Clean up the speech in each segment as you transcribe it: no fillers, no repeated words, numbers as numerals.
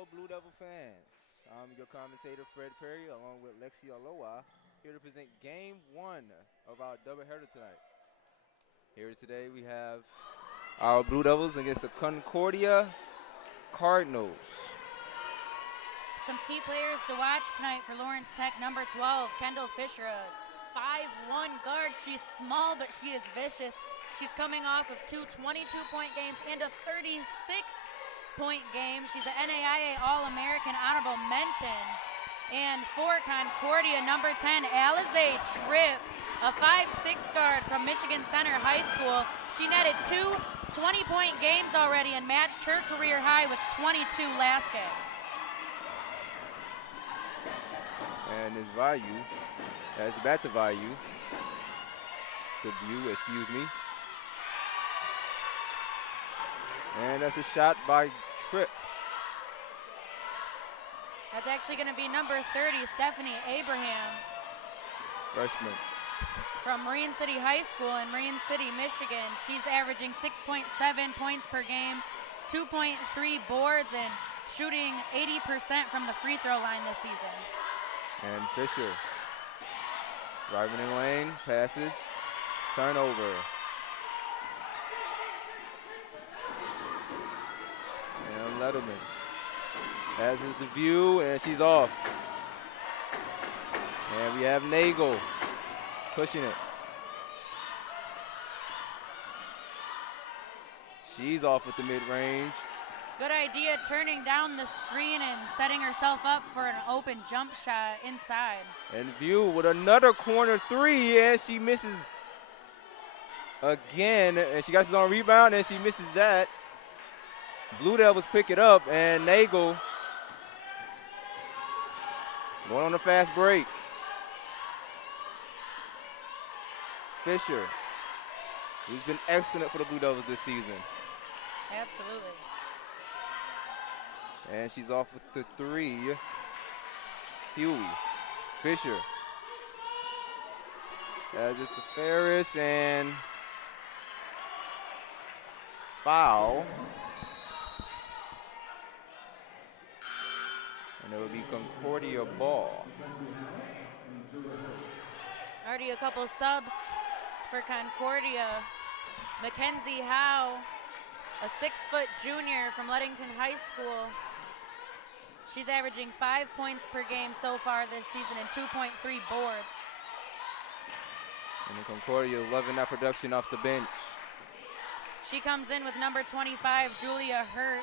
Hello, Blue Devil fans. I'm your commentator, Fred Perry, along with Lexi Aloha, here to present Game 1 of our doubleheader tonight. Here today we have our Blue Devils against the Concordia Cardinals. Some key players to watch tonight for Lawrence Tech. Number 12, Kendall Fisher, a 5'1" guard. She's small, but she is vicious. She's coming off of two 22-point games and a 36-point game. She's an NAIA All-American honorable mention. And for Concordia, number 10, Alize Tripp, a 5'6" guard from Michigan Center High School. She netted two 20-point games already and matched her career high with 22 last game. And his value, has back to value, to view, excuse me. And that's a shot by Tripp. That's actually going to be number 30, Stephanie Abraham. Freshman. From Marine City High School in Marine City, Michigan. She's averaging 6.7 points per game, 2.3 boards, and shooting 80% from the free throw line this season. And Fisher, driving in lane, passes, turnover. And Letterman passes the view, and she's off. And we have Nagel pushing it. She's off at the mid-range. Good idea turning down the screen and setting herself up for an open jump shot inside. And View with another corner three, and she misses again. And she got his own rebound, and she misses that. Blue Devils pick it up, and Nagel going on a fast break. Fisher, who's been excellent for the Blue Devils this season. Absolutely. And she's off with the three. Huey, Fisher. That's just to Ferris, and foul. And it will be Concordia ball. Already a couple subs for Concordia. Mackenzie Howe, a 6-foot junior from Leadington High School. She's averaging 5 points per game so far this season and 2.3 boards. And the Concordia loving that production off the bench. She comes in with number 25, Julia Hurt,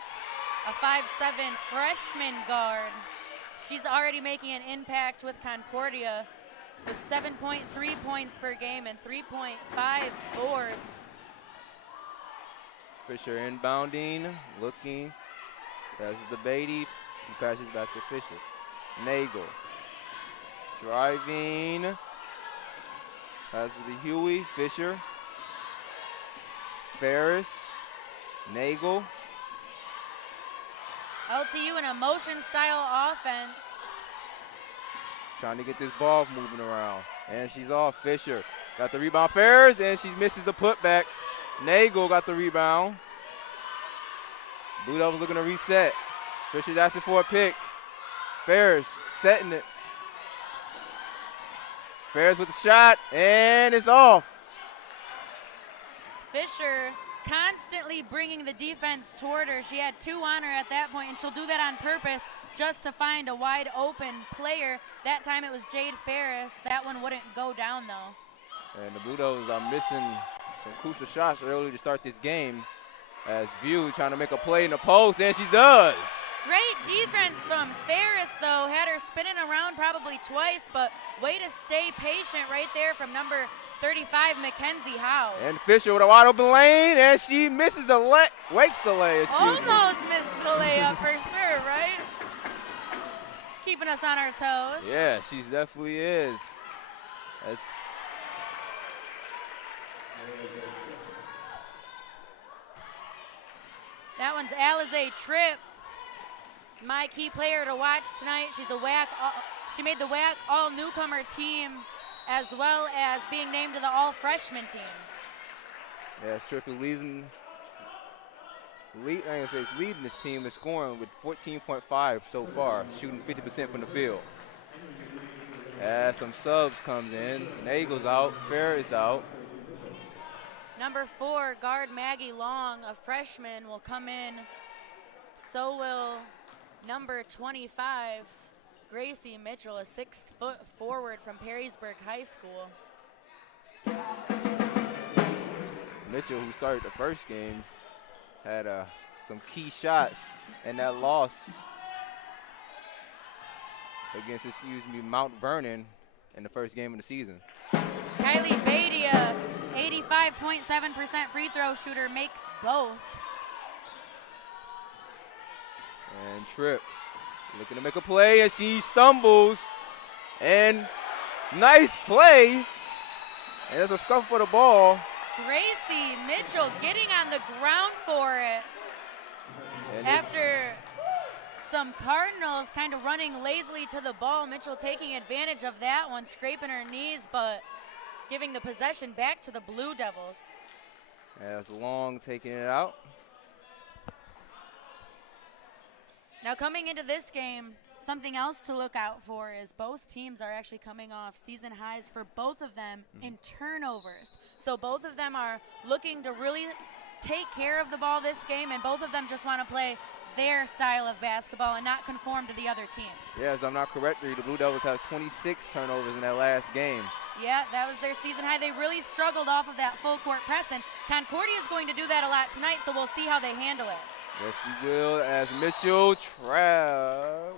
a 5'7" freshman guard. She's already making an impact with Concordia with 7.3 points per game and 3.5 boards. Fisher inbounding, looking, passes the Beatty, he passes back to Fisher. Nagel, driving, passes to Huey, Fisher, Ferris, Nagel. LTU in a motion style offense. Trying to get this ball moving around. And she's off. Fisher got the rebound. Ferris, and she misses the putback. Nagel got the rebound. Blue Devils looking to reset. Fisher's asking for a pick. Ferris setting it. Ferris with the shot, and it's off. Fisher constantly bringing the defense toward her. She had two on her at that point, and she'll do that on purpose just to find a wide open player. That time it was Jade Ferris. That one wouldn't go down though. And the Blue Devils are missing some crucial shots early to start this game, as View trying to make a play in the post, and she does. Great defense from Ferris though. Had her spinning around probably twice, but way to stay patient right there from number 35, Mackenzie Howe. And Fisher with a wide open lane, and she misses the wakes the lay. Almost missed the layup for sure, right? Keeping us on our toes. Yeah, she definitely is. That one's Alize Tripp, my key player to watch tonight. She's a WAC. She made the WAC all-newcomer team, as well as being named to the all-freshman team. Yes, Tripp is leading Is leading this team in scoring with 14.5 so far, shooting 50% from the field. As some subs comes in, Nagel's out, Fair is out. Number 4, guard Maggie Long, a freshman, will come in. So will number 25, Gracie Mitchell, a 6-foot forward from Perrysburg High School. Mitchell, who started the first game, had some key shots in that loss against, Mount Vernon in the first game of the season. Kylie Beatty, a 85.7% free throw shooter, makes both. And Tripp looking to make a play, and she stumbles. And nice play. And there's a scuff for the ball. Gracie Mitchell getting on the ground for it. And after some Cardinals kind of running lazily to the ball, Mitchell taking advantage of that one, scraping her knees, but giving the possession back to the Blue Devils. As Long taking it out. Now coming into this game, something else to look out for is both teams are actually coming off season highs for both of them in turnovers. So both of them are looking to really take care of the ball this game, and both of them just want to play their style of basketball and not conform to the other team. Yeah, as I'm not correct, the Blue Devils have 26 turnovers in that last game. Yeah, that was their season high. They really struggled off of that full court press, and Concordia is going to do that a lot tonight, so we'll see how they handle it. Yes, we will, as Mitchell travel.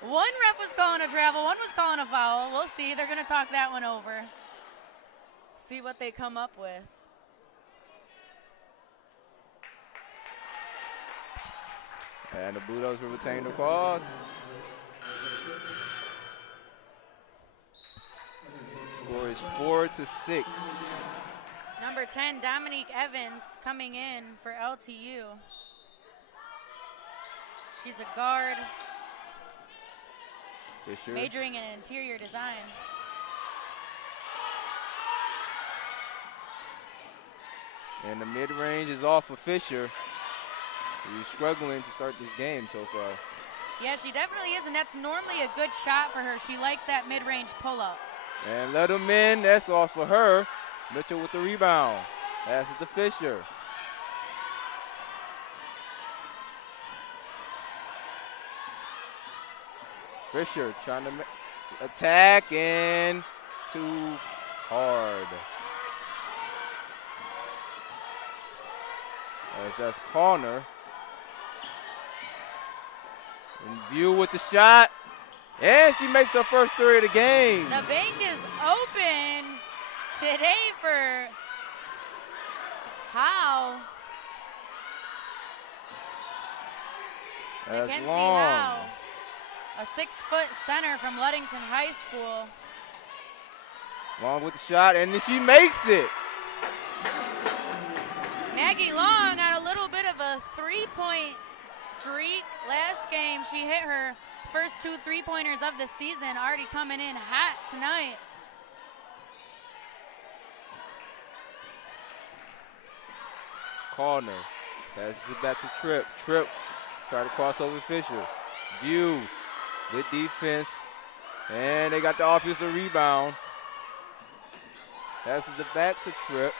One ref was calling a travel, one was calling a foul. We'll see. They're going to talk that one over. See what they come up with. And the Blue Devils will retain the call. Score is 4-6. Number 10, Dominique Evans, coming in for LTU. She's a guard, Fisher. majoring in interior design. And the mid-range is off for Fisher. He's struggling to start this game so far. Yeah, she definitely is, and that's normally a good shot for her. She likes that mid-range pull-up. And let him in. That's off for her. Mitchell with the rebound. Passes to Fisher. Fisher trying to attack, and too hard. As that's corner. In view with the shot. And she makes her first three of the game. The bank is open today for Howe. That's Mackenzie Long. Howe, a 6-foot center from Ludington High School. Long with the shot, and then she makes it. Maggie Long on a little bit of a three-point streak. Last game, she hit her first 2 3-pointers of the season, already coming in hot tonight. Corner. Passes it back to Tripp. Tripp try to cross over Fisher. View. Good defense. And they got the offensive rebound. Passes it back to Tripp.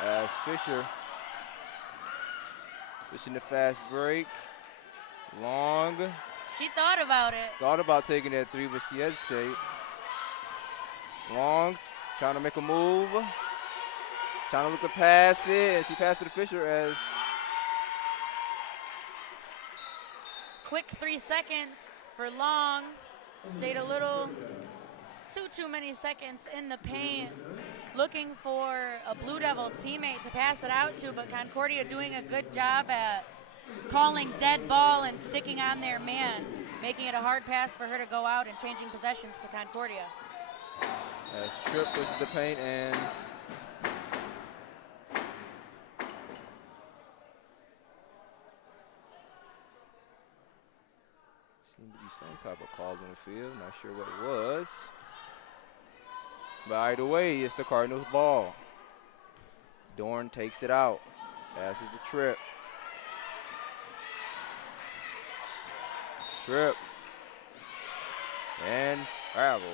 As Fisher pushing the fast break. Long. She thought about it. Thought about taking that three, but she hesitated. Long trying to make a move. Trying to look to pass it, and she passed it to Fisher as. Quick 3 seconds for Long. Stayed a little too many seconds in the paint. Looking for a Blue Devil teammate to pass it out to, but Concordia doing a good job at calling dead ball and sticking on their man, making it a hard pass for her to go out and changing possessions to Concordia. As Tripp pushes the paint, and Seemed to be some type of call on the field. Not sure what it was. But either way, it's the Cardinals' ball. Dorn takes it out. Passes the trip. Trip. And travel.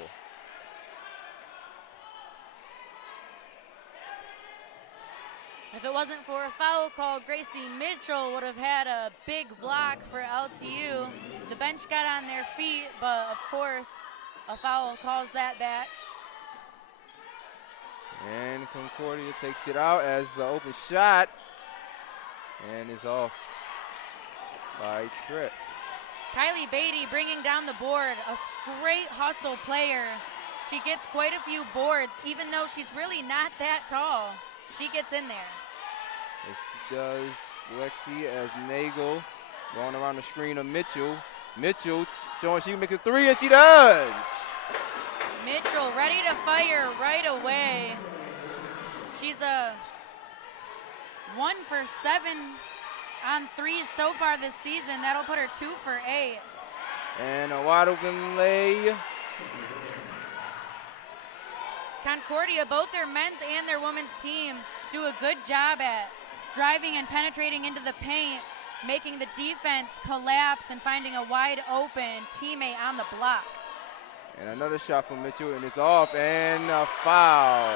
If it wasn't for a foul call, Gracie Mitchell would have had a big block for LTU. The bench got on their feet, but of course, a foul calls that back. And Concordia takes it out as an open shot. And is off by Tripp. Kylie Beatty bringing down the board, a straight hustle player. She gets quite a few boards, even though she's really not that tall. She gets in there. As she does, Lexi, as Nagel going around the screen of Mitchell. Mitchell showing she can make a three, and she does. Mitchell ready to fire right away. She's a 1 for 7 on threes so far this season. That'll put her 2 for 8. And a wide open lay. Concordia, both their men's and their women's team, do a good job at driving and penetrating into the paint, making the defense collapse and finding a wide open teammate on the block. And another shot from Mitchell, and it's off, and a foul.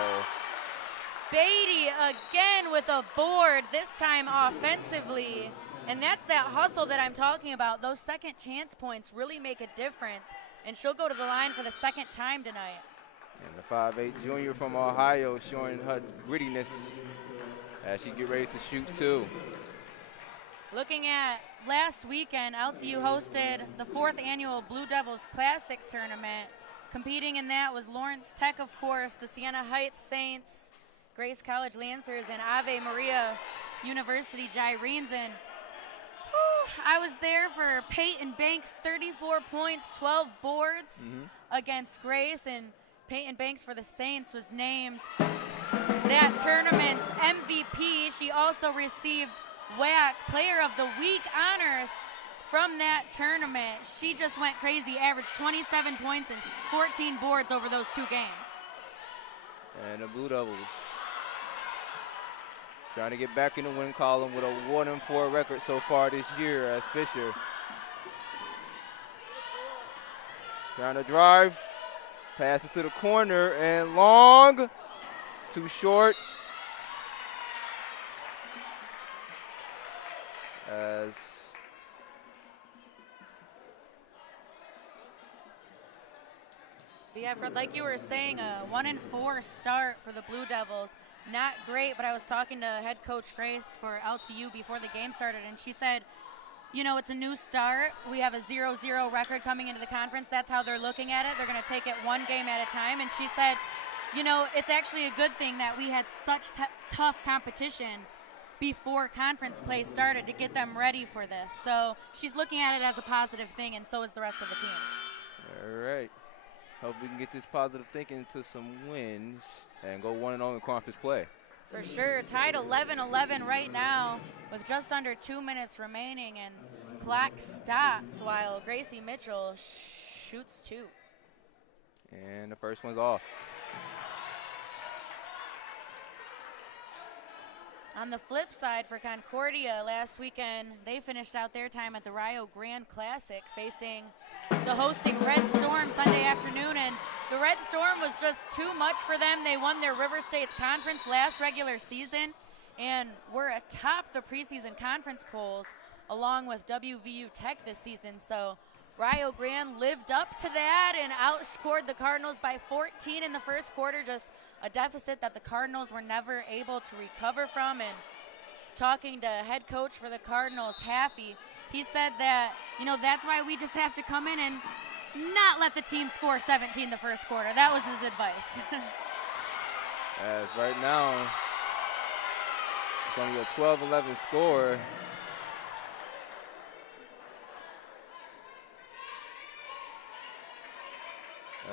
Beatty again with a board, this time offensively. And that's that hustle that I'm talking about. Those second chance points really make a difference. And she'll go to the line for the second time tonight. And the 5'8" junior from Ohio showing her grittiness as she get ready to shoot too. Looking at last weekend, LTU hosted the 4th annual Blue Devils Classic tournament. Competing in that was Lawrence Tech, of course, the Siena Heights Saints, Grace College Lancers, and Ave Maria University Gyrenes. And I was there for Peyton Banks, 34 points, 12 boards against Grace, and Peyton Banks for the Saints was named that tournament's MVP. She also received WAC Player of the Week honors from that tournament. She just went crazy, averaged 27 points and 14 boards over those 2 games. And the Blue Devils trying to get back in the win column with a 1-4 record so far this year as Fisher trying to drive, passes to the corner, and long, too short. As yeah, Fred, like you were saying, a 1-4 start for the Blue Devils. Not great, but I was talking to head coach Grace for LTU before the game started, and she said, you know, it's a new start. We have a 0-0 record coming into the conference. That's how they're looking at it. They're going to take it one game at a time. And she said, you know, it's actually a good thing that we had such tough competition before conference play started to get them ready for this. So she's looking at it as a positive thing, and so is the rest of the team. All right. Hope we can get this positive thinking into some wins and go 1-0 in conference play. For sure. Tied 11-11 right now with just under 2 minutes remaining, and clock stopped while Gracie Mitchell shoots 2. And the first one's off. On the flip side for Concordia, last weekend they finished out their time at the Rio Grande Classic facing the hosting Red Storm Sunday afternoon, and the Red Storm was just too much for them. They won their River States Conference last regular season and were atop the preseason conference polls along with WVU Tech this season. So Rio Grande lived up to that and outscored the Cardinals by 14 in the first quarter, just a deficit that the Cardinals were never able to recover from. And talking to head coach for the Cardinals, Haffey, he said that, you know, that's why we just have to come in and not let the team score 17 the first quarter. That was his advice. As right now, it's only a 12-11 score.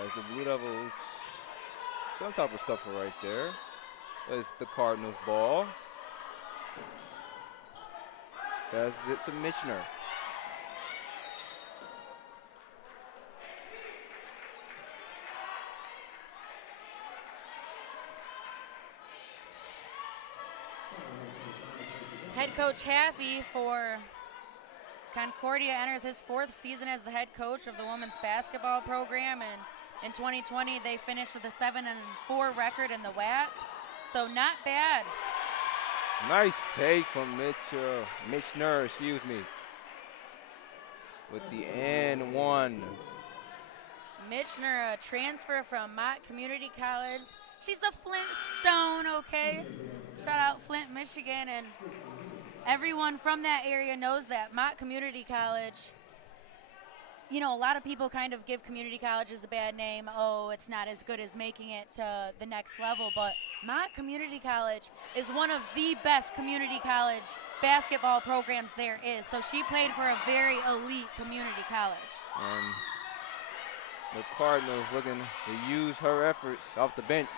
As the Blue Devils, some type of scuffle right there. That's the Cardinals' ball. Passes it to Mitchner. Coach Haffey for Concordia enters his 4th season as the head coach of the women's basketball program, and in 2020 they finished with a 7-4 record in the WAC, so not bad. Nice take from Michener, with the N1. Michener, a transfer from Mott Community College. She's a Flintstone, okay? Shout out Flint, Michigan, and everyone from that area knows that Mott Community College, you know, a lot of people kind of give community colleges a bad name. Oh, it's not as good as making it to the next level, but Mott Community College is one of the best community college basketball programs there is. So she played for a very elite community college. And the Cardinals looking to use her efforts off the bench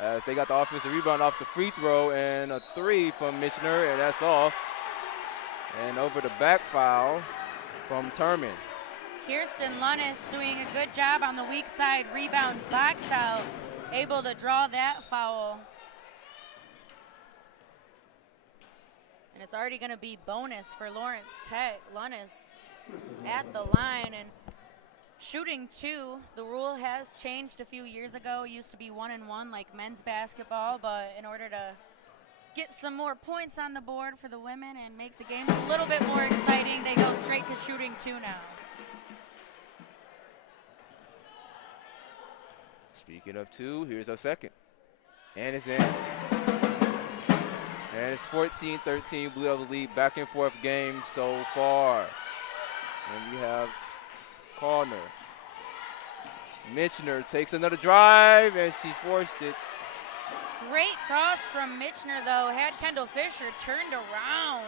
as they got the offensive rebound off the free throw, and a 3 from Michener, and that's off. And over the back foul from Turman. Kirsten Lunnis doing a good job on the weak side rebound box out, able to draw that foul. And it's already going to be bonus for Lawrence Tech. Lunnis at the line and shooting 2. The rule has changed a few years ago. It used to be 1-1 like men's basketball, but in order to get some more points on the board for the women and make the games a little bit more exciting, they go straight to shooting 2 now. Speaking of 2, here's our second. And it's in. And it's 14-13, Blue Devils lead, back and forth game so far. And we have Connor. Michener takes another drive, and she forced it. Great cross from Michener, though. Had Kendall Fisher turned around.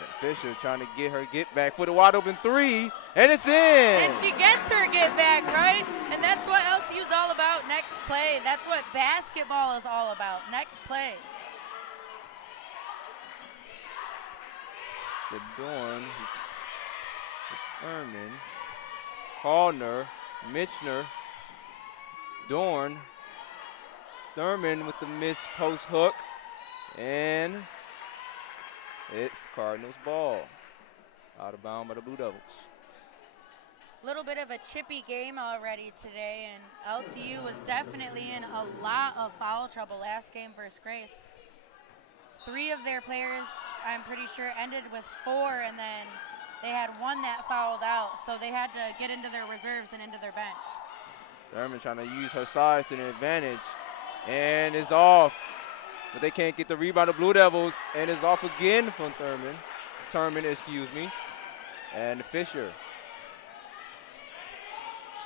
And Fisher trying to get her get back for the wide open 3, and it's in. And she gets her get back, right? And that's what LTU's all about, next play. That's what basketball is all about, next play. The Dorn, Thurman, Connor, Michener, Dorn, Thurman with the missed post hook, and it's Cardinals ball. Out of bounds by the Blue Devils. A little bit of a chippy game already today, and LTU was definitely in a lot of foul trouble last game versus Grace. 3 of their players, I'm pretty sure, ended with 4, and then they had 1 that fouled out, so they had to get into their reserves and into their bench. Thurman trying to use her size to an advantage, and it's off. But they can't get the rebound of Blue Devils, and it's off again from Thurman, excuse me. And Fisher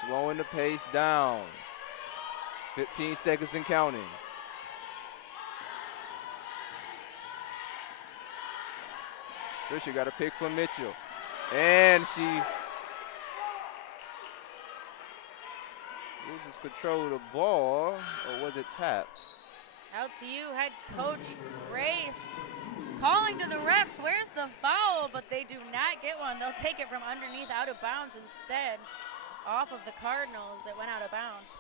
slowing the pace down. 15 seconds and counting. Fisher got a pick from Mitchell. And she loses control of the ball, or was it tapped? LTU head coach Grace calling to the refs, where's the foul? But they do not get one. They'll take it from underneath out of bounds instead. Off of the Cardinals, it went out of bounds.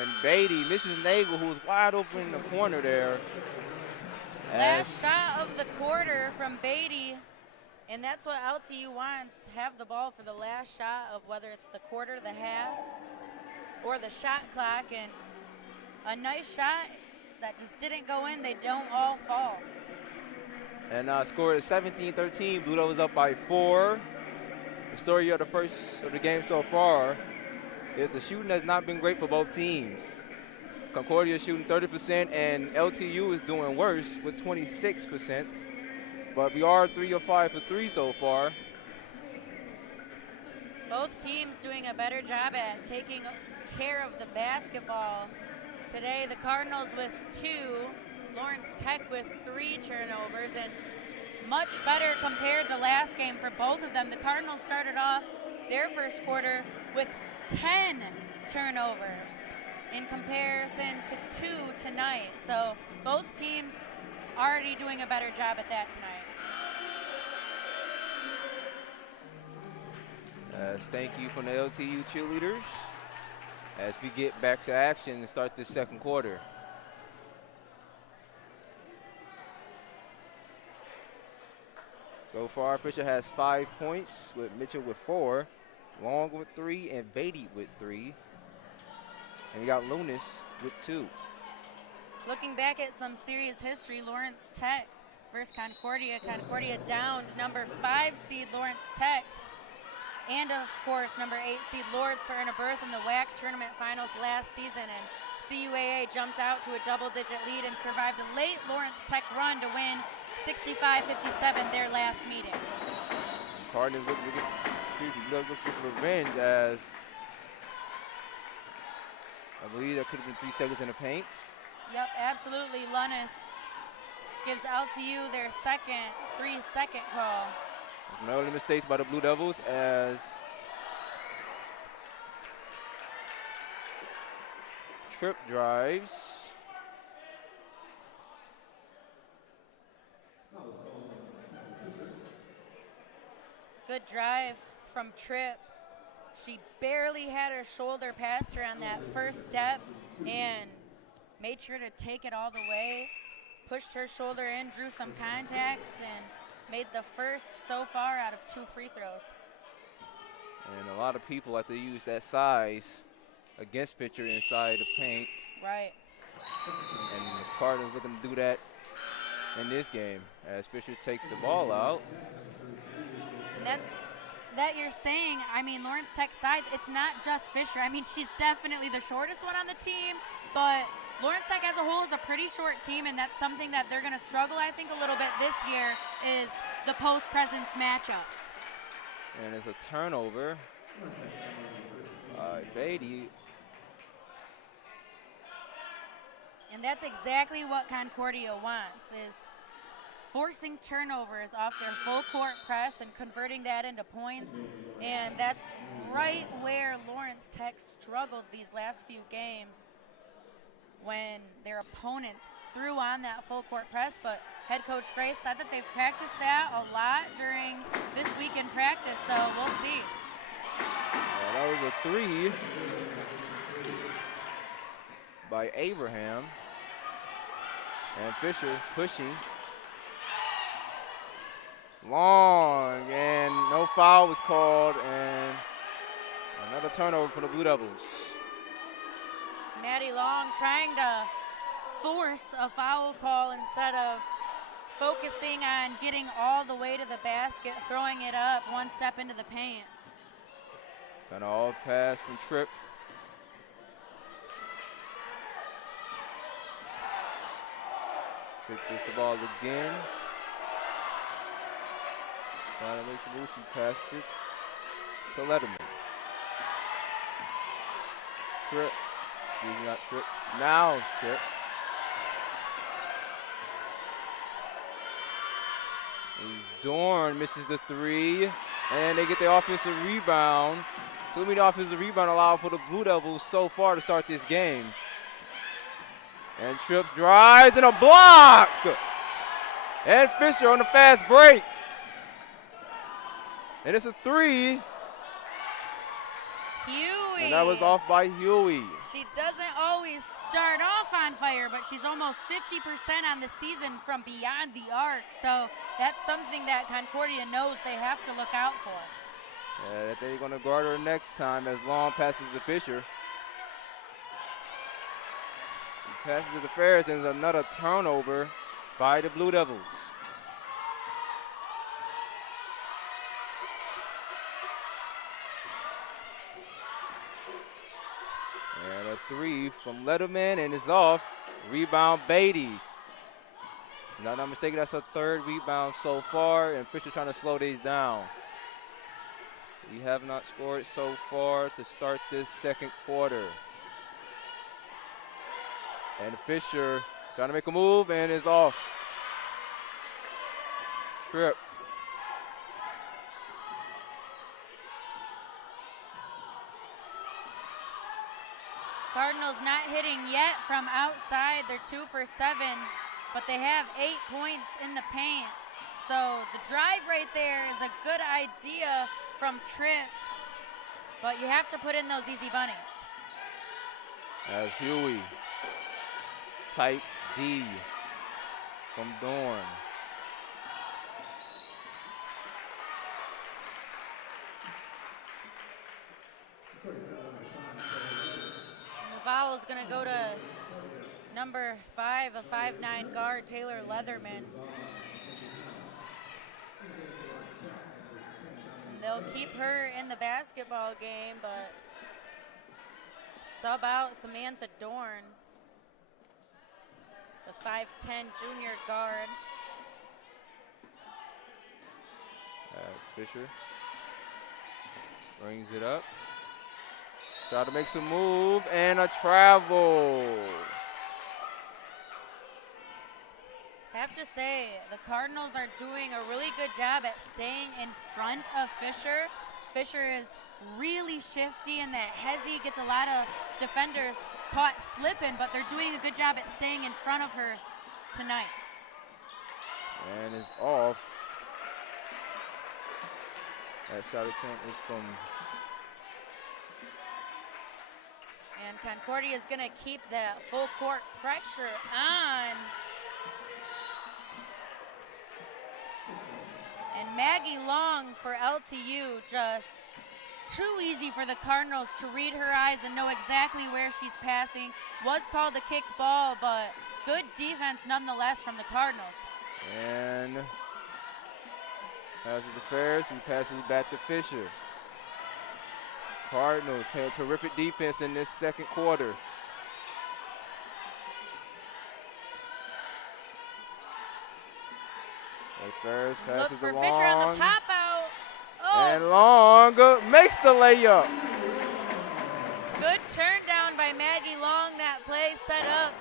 And Beatty, Mrs. Nagel, who was wide open in the corner there. Last shot of the quarter from Beatty, and that's what LTU wants. Have the ball for the last shot of whether it's the quarter, the half, or the shot clock. And a nice shot that just didn't go in. They don't all fall. And score is 17-13. Blue Devils up by 4. The story of the game so far is the shooting has not been great for both teams. Concordia is shooting 30%, and LTU is doing worse with 26%. But we are 3 of 5 for 3 so far. Both teams doing a better job at taking care of the basketball. Today, the Cardinals with 2, Lawrence Tech with 3 turnovers, and much better compared to last game for both of them. The Cardinals started off their first quarter with 10 turnovers in comparison to 2 tonight. So both teams already doing a better job at that tonight. Thank you from the LTU cheerleaders. as we get back to action and start this second quarter. So far, Fisher has 5 points, with Mitchell with 4, Long with 3, and Beatty with 3. And we got Lunas with 2. Looking back at some serious history, Lawrence Tech versus Concordia. Concordia downed number 5 seed Lawrence Tech, and of course number 8 seed Lourdes to earn a berth in the WAC tournament finals last season. And CUAA jumped out to a double-digit lead and survived a late Lawrence Tech run to win 65-57 their last meeting. Cardinals look this revenge, as I believe that could have been 3 seconds in the paint. Yep, absolutely. Lunas gives LTU their second 3-second call. No early mistakes by the Blue Devils, as Tripp drives. Good drive from Tripp. She barely had her shoulder past her on that first step and made sure to take it all the way, pushed her shoulder in, drew some contact, and made the first so far out of 2 free throws. And a lot of people like to use that size against pitcher inside the paint. Right. And the Cardinals looking to do that in this game as Fisher takes the ball out. And that you're saying, I mean, Lawrence Tech size, it's not just Fisher. I mean, she's definitely the shortest one on the team, but Lawrence Tech as a whole is a pretty short team, and that's something that they're going to struggle, I think, a little bit this year is the post-presence matchup. And it's a turnover. Beatty. And that's exactly what Concordia wants, is forcing turnovers off their full court press and converting that into points. And that's right where Lawrence Tech struggled these last few games, when their opponents threw on that full court press. But head coach Grace said that they've practiced that a lot during this week in practice, so we'll see. That was a 3 by Abraham. And Fisher pushing. Long, and no foul was called, and another turnover for the Blue Devils. Maddie Long trying to force a foul call instead of focusing on getting all the way to the basket, throwing it up 1 step into the paint. Got an all pass from Tripp. Tripp gets the ball again. Trying to make the move, she passes it to Letterman. Tripp. Not Tripp. Now it's Tripp. Dorn misses the 3, and they get the offensive rebound. So the offensive rebound allowed for the Blue Devils so far to start this game. And Tripp drives and a block! And Fisher on the fast break. And it's a 3. Huey. And that was off by Huey. She doesn't always start off on fire, but she's almost 50% on the season from beyond the arc. So that's something that Concordia knows they have to look out for. Yeah, that they're going to guard her next time as Long passes to Fisher. He passes to the Ferris, and it's another turnover by the Blue Devils. And a 3 from Letterman, and it's off. Rebound Beatty. If I'm not mistaken, that's her 3rd rebound so far, and Fisher trying to slow these down. We have not scored so far to start this second quarter. And Fisher trying to make a move, and is off. Tripp. Cardinals not hitting yet from outside. They're 2 for 7, but they have 8 points in the paint. So the drive right there is a good idea from Tripp, but you have to put in those easy bunnies. As Huey, type D from Dorn. The foul is going to go to number 5, a 5'9" guard, Taylor Leatherman. And they'll keep her in the basketball game, but sub out Samantha Dorn, the 5'10" junior guard. As Fisher brings it up. Try to make some move and a travel. Have to say, the Cardinals are doing a really good job at staying in front of Fisher. Fisher is really shifty, and that Hezzy gets a lot of defenders caught slipping, but they're doing a good job at staying in front of her tonight. And is off. That shot attempt is from. And Concordia is going to keep that full court pressure on. And Maggie Long for LTU, just too easy for the Cardinals to read her eyes and know exactly where she's passing. Was called a kick ball, but good defense nonetheless from the Cardinals. And passes to Ferris, who passes back to Fisher. Cardinals playing terrific defense in this second quarter. As Ferris passes Look for Long. Fisher on the pop out. Oh. And Long makes the layup. Good turn down by Maggie Long. That play set up.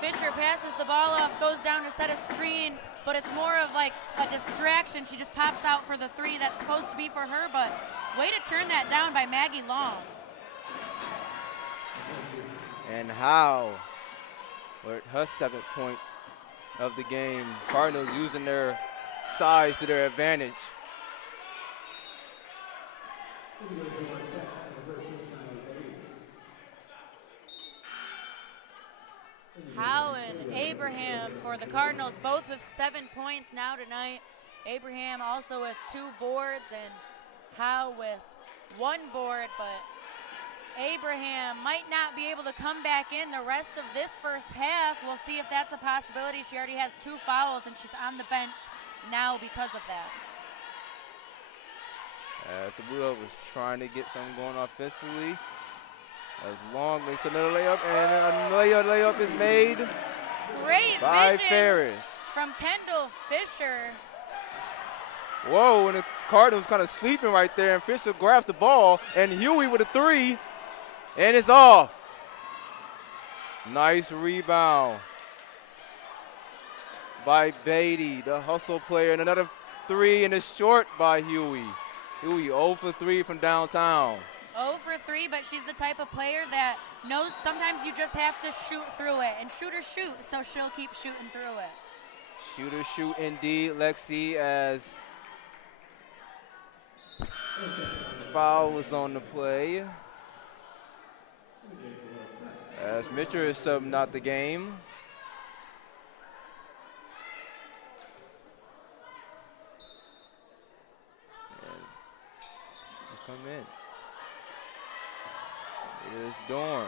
Fisher passes the ball off, goes down to set a screen, but it's more of like a distraction. She just pops out for the three that's supposed to be for her, but way to turn that down by Maggie Long. And Howe with her 7th point of the game. Cardinals using their size to their advantage. Howe and Abraham for the Cardinals, both with 7 points now tonight. Abraham also with 2 boards and Howe with 1 board, but Abraham might not be able to come back in the rest of this first half. We'll see if that's a possibility. She already has 2 fouls and she's on the bench now because of that. As the Blue was trying to get something going offensively. As Long makes another layup, and another layup is made Great by vision Ferris. from Kendall Fisher. Whoa, and the Cardinals kind of sleeping right there, and Fisher grabs the ball, and Huey with a 3, and it's off. Nice rebound by Beatty, the hustle player, and another 3, and it's short by Huey. Huey 0 for 3 from downtown. 0 for 3, but she's the type of player that knows sometimes you just have to shoot through it, and shoot or shoot, so she'll keep shooting through it. Shoot or shoot indeed, Lexi, as foul was on the play. As Mitchell is subbing out the game. And come in. It is Dorn.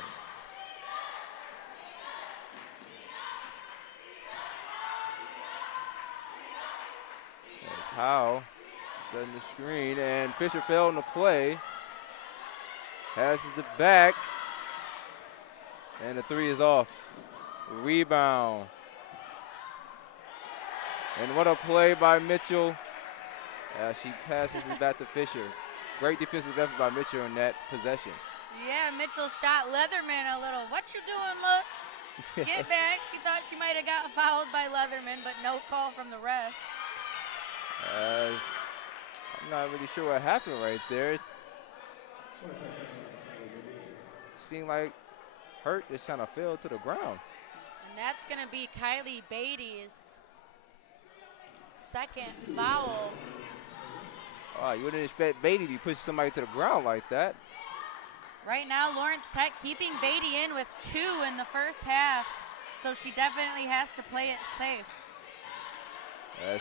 That's Howe setting the screen, and Fisher fell in the play. Passes the back, and the 3 is off. Rebound. And what a play by Mitchell as she passes it back to Fisher. Great defensive effort by Mitchell in that possession. Yeah, Mitchell shot Leatherman a little. What you doing, look? Get back. She thought she might have got fouled by Leatherman, but no call from the refs. As I'm not really sure what happened right there. Seemed like Hurt just kind of fell to the ground. And that's going to be Kylie Beatty's second foul. Oh, you wouldn't expect Beatty to be pushing somebody to the ground like that. Right now, Lawrence Tech keeping Beatty in with 2 in the first half, so she definitely has to play it safe.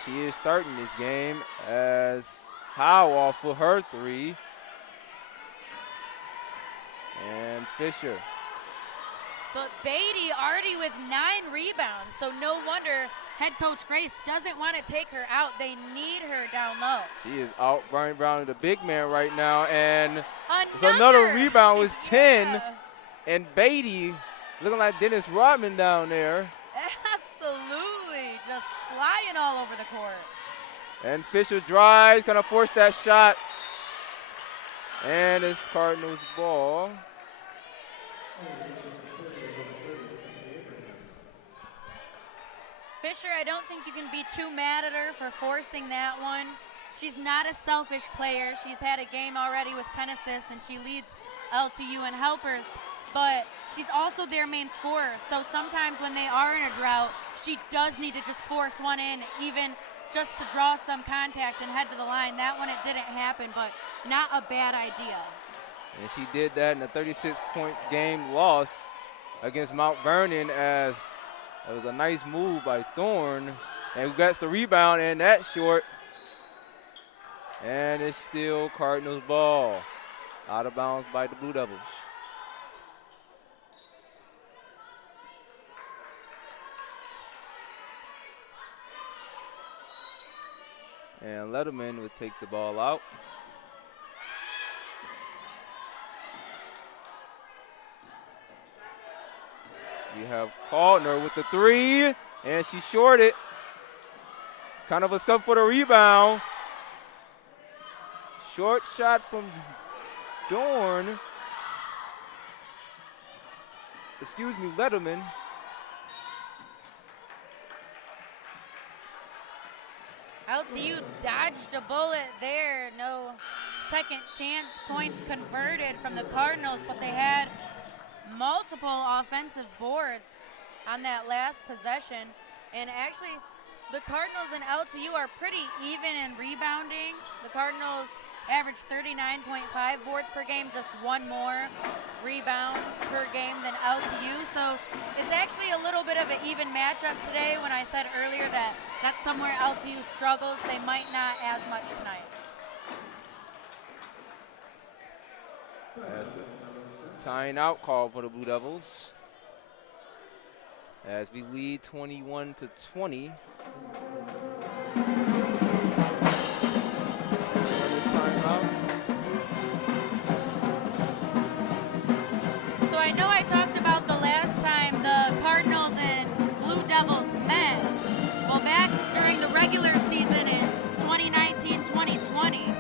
She is starting this game as Howe off of her 3. And Fisher. But Beatty already with 9 rebounds, so no wonder head coach Grace doesn't want to take her out. They need her down low. She is out rebounding the big man right now, and another rebound was 10. Yeah. And Beatty looking like Dennis Rodman down there. Absolutely, just flying all over the court. And Fisher drives, kind of forced that shot. And it's Cardinals ball. Fisher, I don't think you can be too mad at her for forcing that one. She's not a selfish player. She's had a game already with 10 assists, and she leads LTU in helpers. But she's also their main scorer. So sometimes when they are in a drought, she does need to just force one in, even just to draw some contact and head to the line. That one, it didn't happen, but not a bad idea. And she did that in a 36-point game loss against Mount Vernon, as it was a nice move by Thorne. And who gets the rebound, and that's short. And it's still Cardinals ball. Out of bounds by the Blue Devils. And Letterman would take the ball out. We have Caldner with the 3, and she shorted. Kind of a scuff for the rebound. Short shot from Letterman. LTU dodged a bullet there. No second chance points converted from the Cardinals, but they had multiple offensive boards on that last possession. And actually, the Cardinals and LTU are pretty even in rebounding. The Cardinals average 39.5 boards per game, just 1 more rebound per game than LTU. So it's actually a little bit of an even matchup today. When I said earlier that that's somewhere LTU struggles, they might not as much tonight. That's a tying out call for the Blue Devils as we lead 21-20. So I know I talked about the last time the Cardinals and Blue Devils met. Well, back during the regular season in 2019-2020,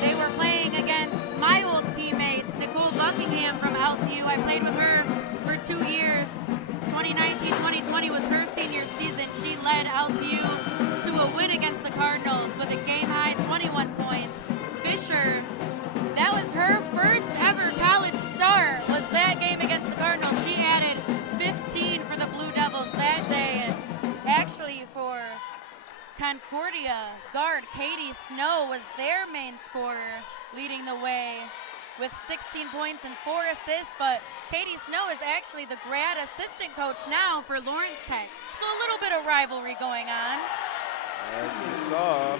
they were playing against my old teammates, Nicole Buckingham from LTU. I played with her for 2 years. 2019-2020 was her senior season. She led LTU to a win against the Cardinals with a game-high 21 points. Fisher, that was her first ever college start, was that game against the Cardinals. She added 15 for the Blue Devils that day. And actually for Concordia, guard Katie Snow was their main scorer, leading the way with 16 points and 4 assists. But Katie Snow is actually the grad assistant coach now for Lawrence Tech. So a little bit of rivalry going on. As you saw,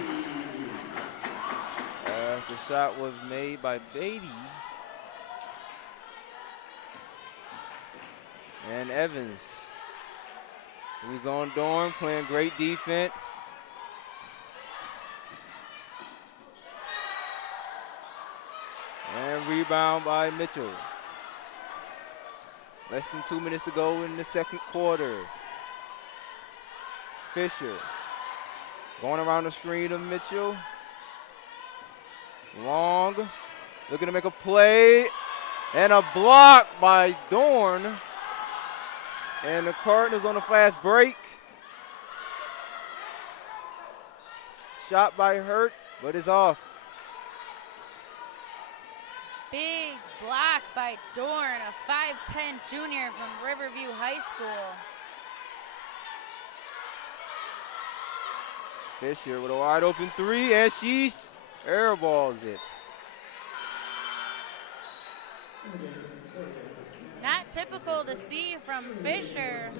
as the shot was made by Beatty. And Evans, who's on Dorn, playing great defense. And rebound by Mitchell. Less than 2 minutes to go in the second quarter. Fisher going around the screen of Mitchell. Long, looking to make a play. And a block by Dorn. And the Cardinals on a fast break. Shot by Hurt, but it's off. Big block by Dorn, a 5'10 junior from Riverview High School. Fisher with a wide open 3, and she airballs it. Not typical to see from Fisher.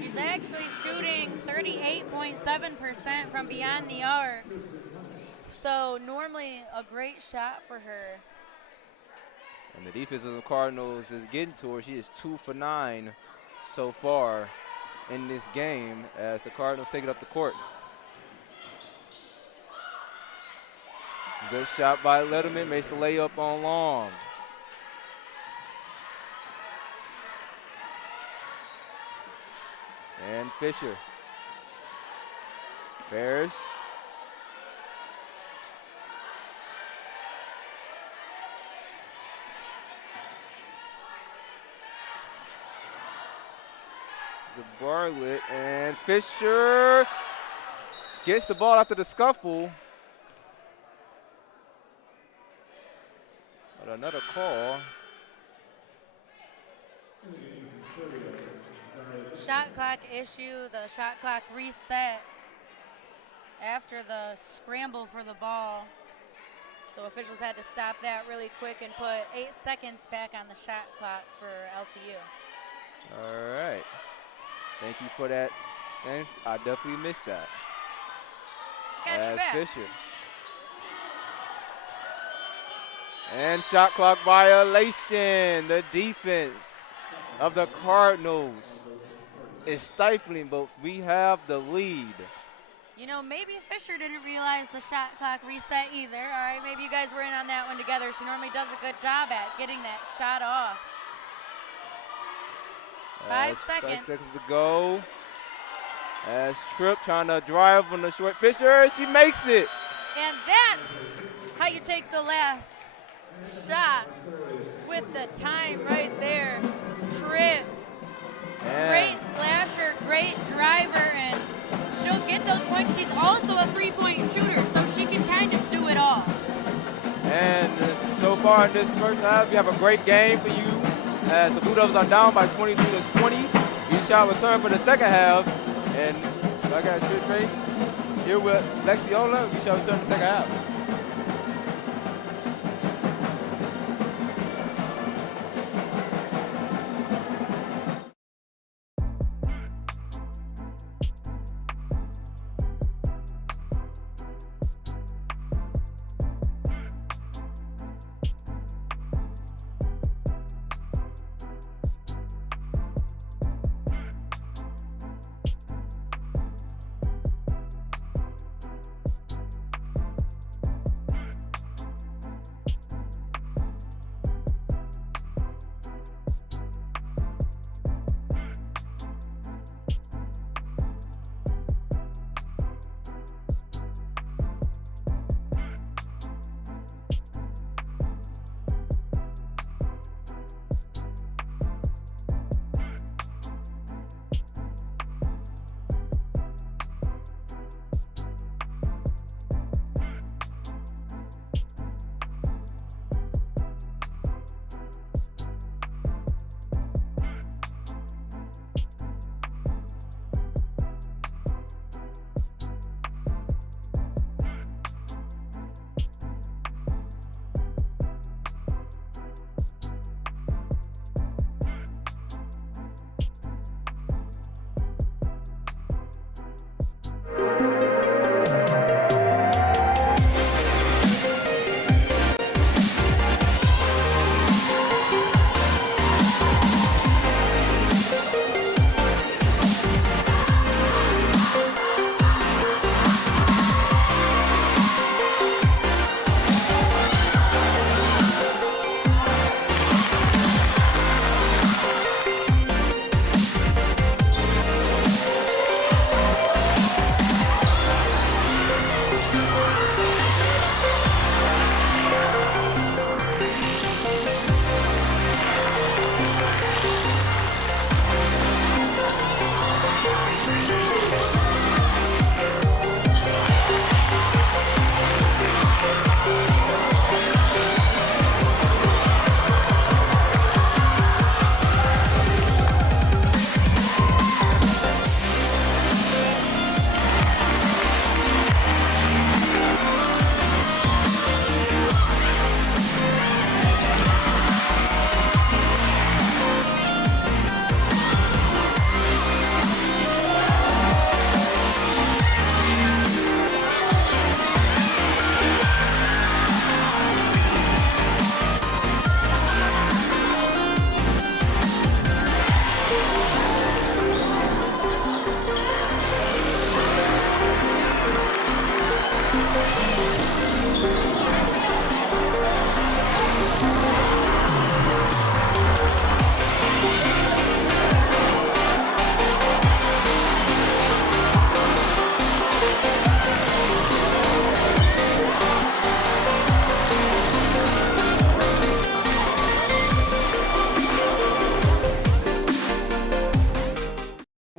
She's actually shooting 38.7% from beyond the arc. So normally a great shot for her. And the defense of the Cardinals is getting to her. She is 2 for 9 so far in this game as the Cardinals take it up the court. Good shot by Letterman, makes the layup on Long. And Fisher. Ferris. The Bartlett, and Fisher gets the ball after the scuffle. But another call. Shot clock issue, the shot clock reset after the scramble for the ball. So officials had to stop that really quick and put 8 seconds back on the shot clock for LTU. All right. Thank you for that. And I definitely missed that. Got you back. Fisher. And shot clock violation. The defense of the Cardinals is stifling, but we have the lead. You know, maybe Fisher didn't realize the shot clock reset either. All right, maybe you guys were in on that one together. She normally does a good job at getting that shot off. 5 seconds. 5 seconds to go. As Tripp trying to drive on the short. Fisher, she makes it. And that's how you take the last shot with the time right there. Tripp, great slasher, great driver, and she'll get those points. She's also a three-point shooter, so she can kind of do it all. And so far in this first half, we have a great game for you as the Blue Devils are down by 22 to 20. We shall return for the second half. And I got Tripp Trey here with Lexiola. We shall return for the second half.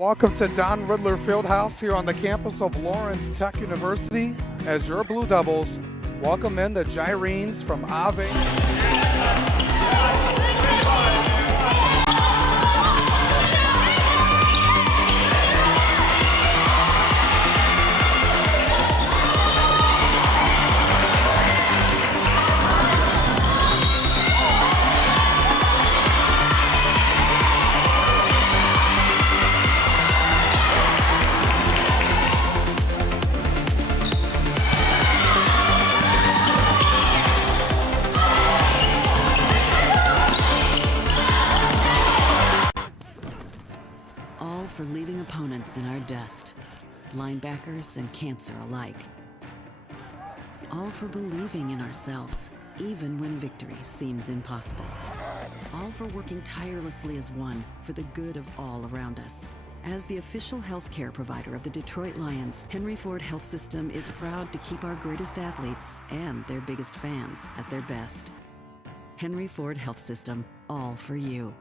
Welcome to Don Ridler Field House here on the campus of Lawrence Tech University as your Blue Devils welcome in the Gyrenes from Ave. All for leaving opponents in our dust, linebackers and cancer alike. All for believing in ourselves, even when victory seems impossible. All for working tirelessly as one for the good of all around us. As the official healthcare provider of the Detroit Lions, Henry Ford Health System is proud to keep our greatest athletes and their biggest fans at their best. Henry Ford Health System, all for you.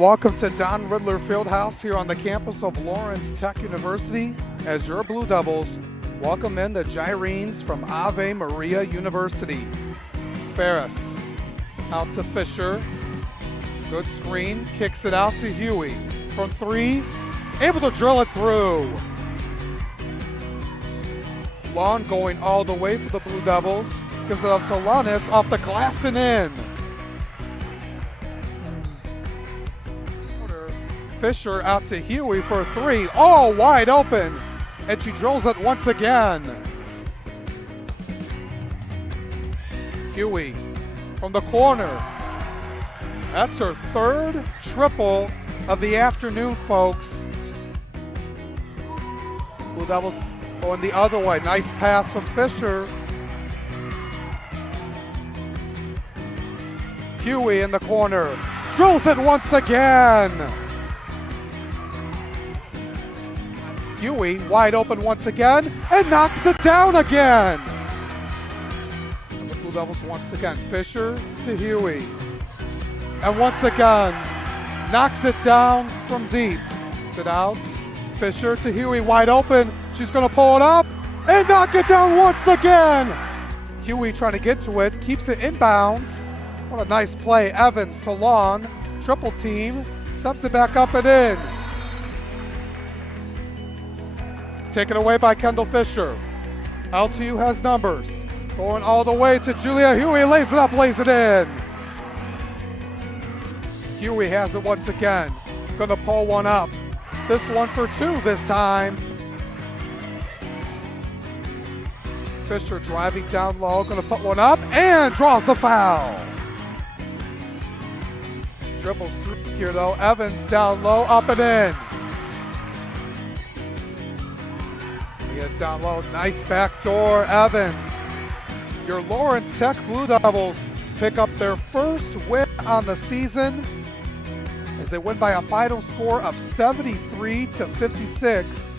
Welcome to Don Ridler Field House here on the campus of Lawrence Tech University as your Blue Devils welcome in the Gyrenes from Ave Maria University. Ferris out to Fisher. Good screen, kicks it out to Huey. From three, able to drill it through. Lon going all the way for the Blue Devils. Gives it up to Lannis off the glass and in. Fisher out to Huey for three, all wide open, and she drills it once again. Huey from the corner. That's her third triple of the afternoon, folks. Blue Devils going the other way. Nice pass from Fisher. Huey in the corner. Drills it once again. Huey wide open once again and knocks it down again. And the Blue Devils once again. Fisher to Huey. And once again, knocks it down from deep. Sit out. Fisher to Huey wide open. She's going to pull it up and knock it down once again. Huey trying to get to it, keeps it inbounds. What a nice play. Evans to Lawn. Triple team. Subs it back up and in. Taken away by Kendall Fisher. LTU has numbers. Going all the way to Julia Huey, lays it up, lays it in. Huey has it once again. Gonna pull one up. This one for two this time. Fisher driving down low, gonna put one up and draws the foul. Dribbles through here though. Evans down low, up and in. We get down low, nice backdoor, Evans. Your Lawrence Tech Blue Devils pick up their first win on the season as they win by a final score of 73-56.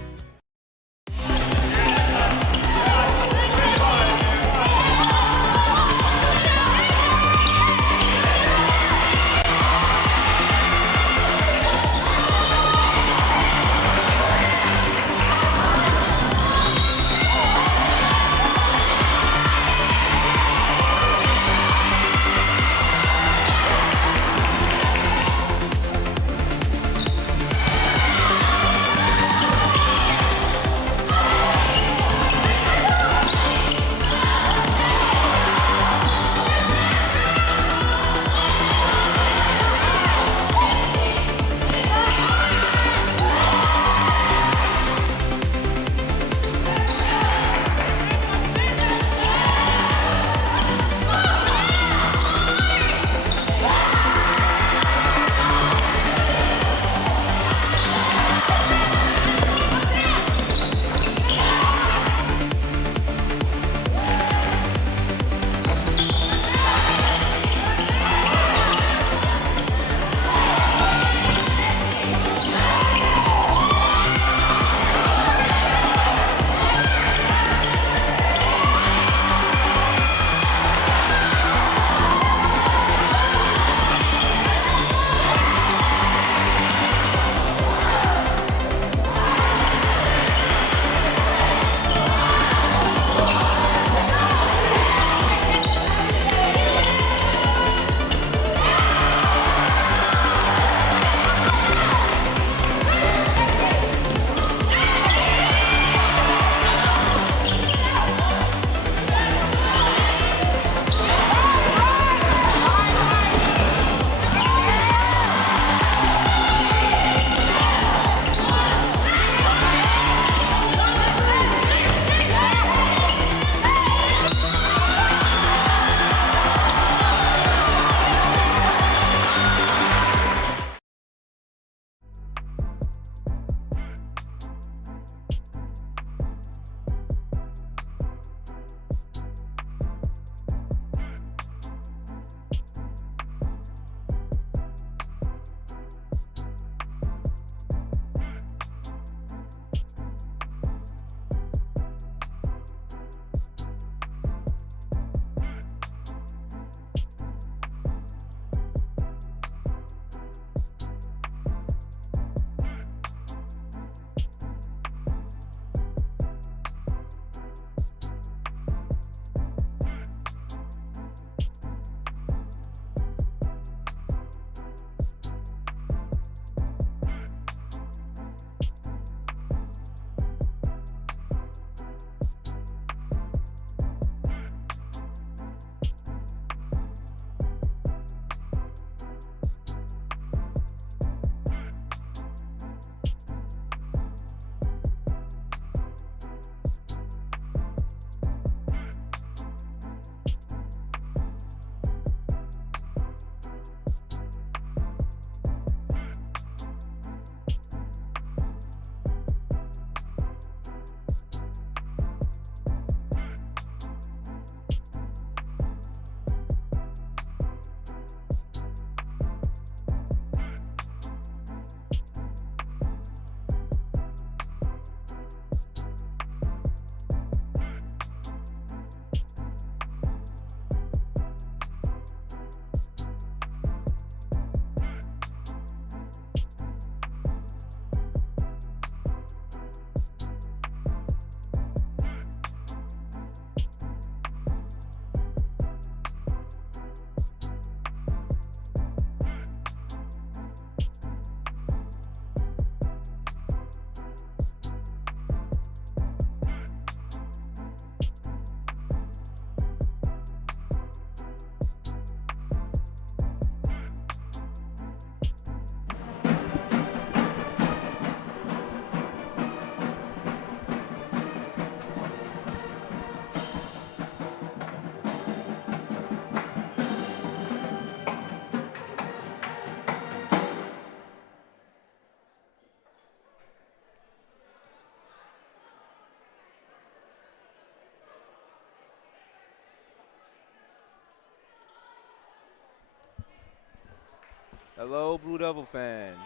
Hello, Blue Devil fans.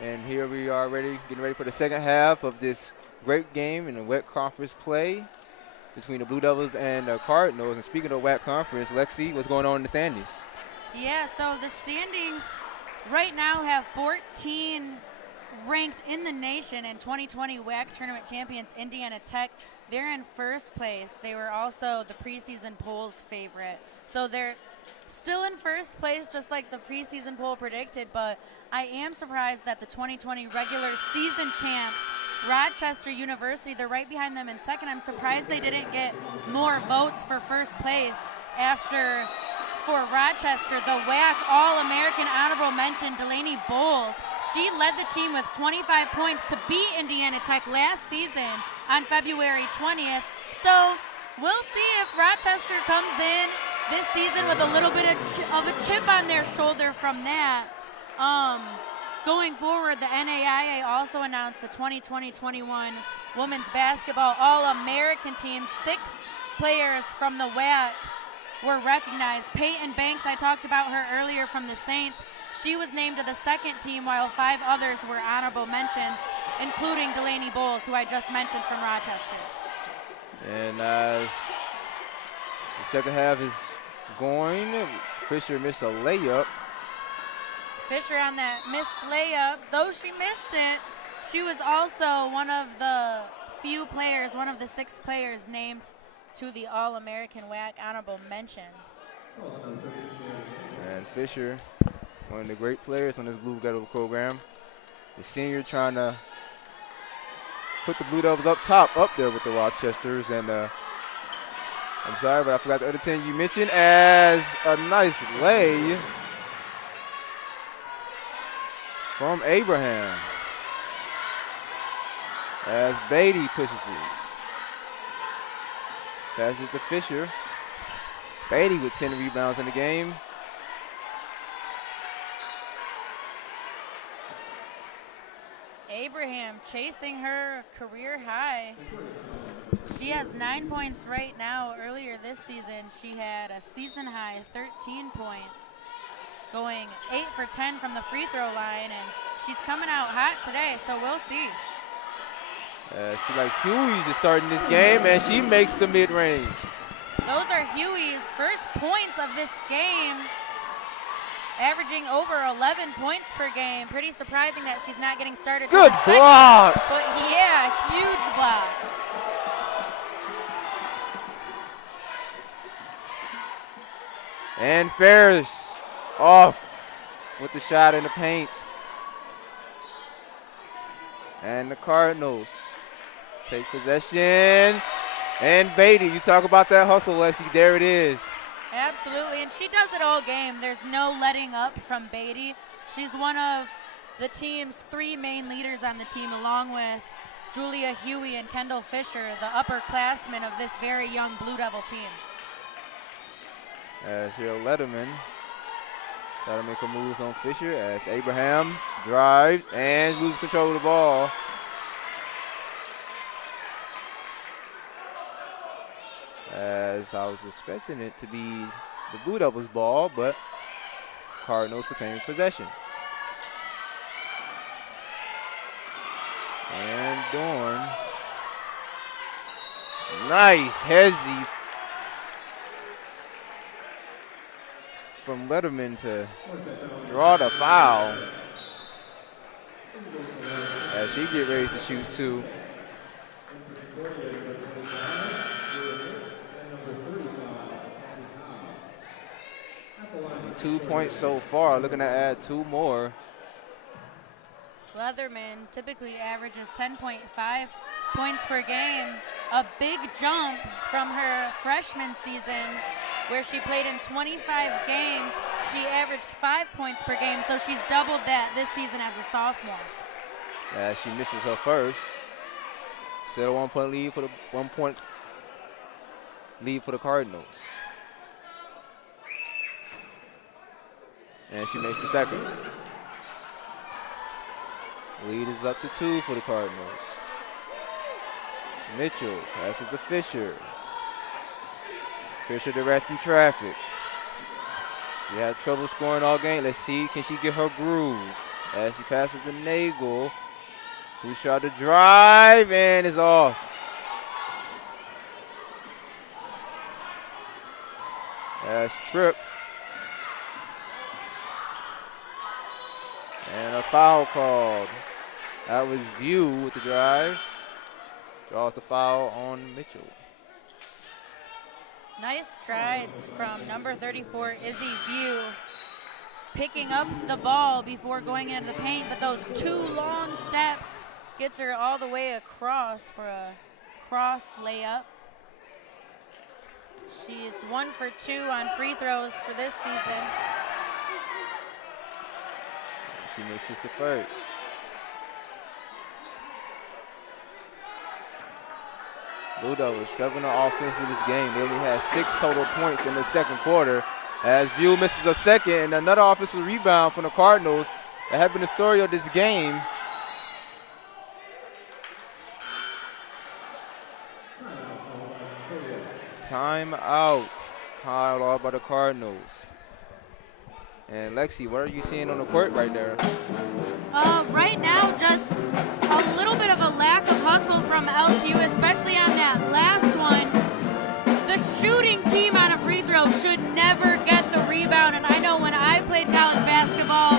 And here we are getting ready for the second half of this great game in the WEC Conference play between the Blue Devils and the Cardinals. And speaking of WEC Conference, Lexi, what's going on in the standings? Yeah, so the standings right now have 14 ranked in the nation, and 2020 WAC tournament champions Indiana Tech, they're in first place. They were also the preseason poll's favorite. So they're still in first place, just like the preseason poll predicted, but I am surprised that the 2020 regular season champs, Rochester University, they're right behind them in second. I'm surprised they didn't get more votes for first place after, for Rochester, the WAC All-American Honorable Mention, Delaney Bowles. She led the team with 25 points to beat Indiana Tech last season on February 20th. So we'll see if Rochester comes in this season with a little bit of a chip on their shoulder from that. Going forward, the NAIA also announced the 2020-21 Women's Basketball All-American team. 6 players from the WAC were recognized. Peyton Banks, I talked about her earlier from the Saints. She was named to the second team, while 5 others were honorable mentions, including Delaney Bowles, who I just mentioned from Rochester. And as the second half is going, Fisher missed a layup. Fisher on that missed layup. Though she missed it, she was also one of the few players, one of the 6 players named to the All-American WAC honorable mention. And Fisher, one of the great players on this Blue Devil program, the senior, trying to put the Blue Devils up top, up there with the Rochesters. And I'm sorry, but I forgot the other 10 you mentioned, as a nice lay from Abraham, as Beatty pushes it. Passes to Fisher. Beatty with 10 rebounds in the game. Abraham chasing her career high. She has 9 points right now. Earlier this season, she had a season high 13 points, going 8 for 10 from the free throw line, and she's coming out hot today, so we'll see. She like Huey's is starting this game, and she makes the mid-range. Those are Huey's first points of this game, averaging over 11 points per game. Pretty surprising that she's not getting started. Good block. But yeah, huge block. And Ferris off with the shot in the paint. And the Cardinals take possession. And Beatty, you talk about that hustle, Leslie. There it is. Absolutely, and she does it all game. There's no letting up from Beatty. She's one of the team's 3 main leaders on the team, along with Julia Huey and Kendall Fisher, the upperclassmen of this very young Blue Devil team. As here Letterman try to make a move on Fisher, as Abraham drives and loses control of the ball. As I was expecting it to be the Blue Devils' ball, but Cardinals retaining possession. And Dorn. Nice hezzy from Letterman to draw the foul. As she get ready to shoot 2. And 2 points so far, looking to add 2 more. Leatherman typically averages 10.5 points per game, a big jump from her freshman season where she played in 25 games. She averaged 5 points per game, so she's doubled that this season as a sophomore. As she misses her first. Still a 1 point lead for the 1 point lead for the Cardinals. And she makes the second. Lead is up to 2 for the Cardinals. Mitchell passes to Fisher. Fisher direct through traffic. She had trouble scoring all game. Let's see, can she get her groove? As she passes to Nagel, who tried to drive and is off. As Tripp. And a foul called. That was View with the drive. Draws the foul on Mitchell. Nice strides from number 34, Izzy View, picking up the ball before going into the paint, but those 2 long steps gets her all the way across for a cross layup. She's 1 for 2 on free throws for this season. She makes this the first. Blue Devils shoving the offense in this game. They only had 6 total points in the second quarter. As View misses a second and another offensive rebound from the Cardinals. That had been the story of this game. Timeout called off by the Cardinals. And Lexi, what are you seeing on the court right there? Right now, just a little bit of a lack of hustle from LSU, especially on that last one. The shooting team on a free throw should never get the rebound. And I know when I played college basketball,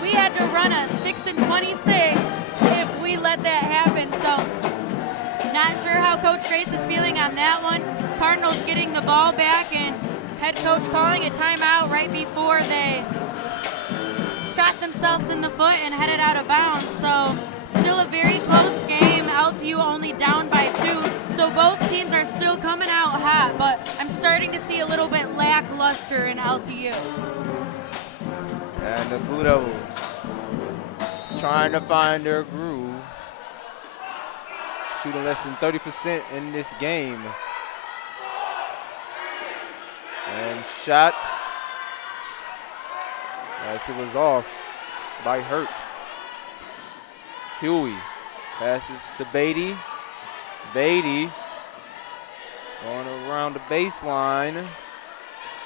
we had to run a 6 and 26 if we let that happen. So not sure how Coach Grace is feeling on that one. Cardinals getting the ball back and head coach calling a timeout right before they shot themselves in the foot and headed out of bounds. So still a very close game. LTU only down by 2. So both teams are still coming out hot, but I'm starting to see a little bit lackluster in LTU. And the Blue Devils trying to find their groove. Shooting less than 30% in this game. And shot as it was off by Hurt. Huey passes to Beatty. Beatty going around the baseline.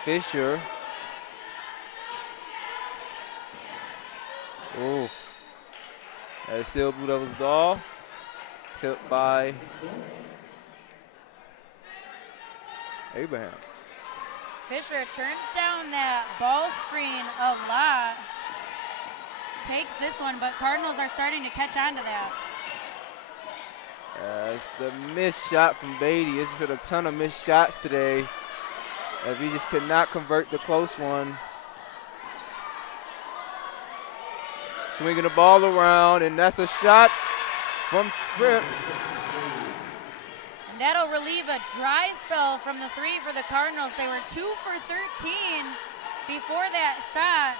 Fisher. Oh, that's still Blue Devils ball. Tipped by Abraham. Fisher turns down that ball screen a lot. Takes this one, but Cardinals are starting to catch on to that. It's the missed shot from Beatty. It's been a ton of missed shots today. As we just could not convert the close ones. Swinging the ball around, and that's a shot from Tripp. And that'll relieve a dry spell from the 3 for the Cardinals. They were 2 for 13 before that shot.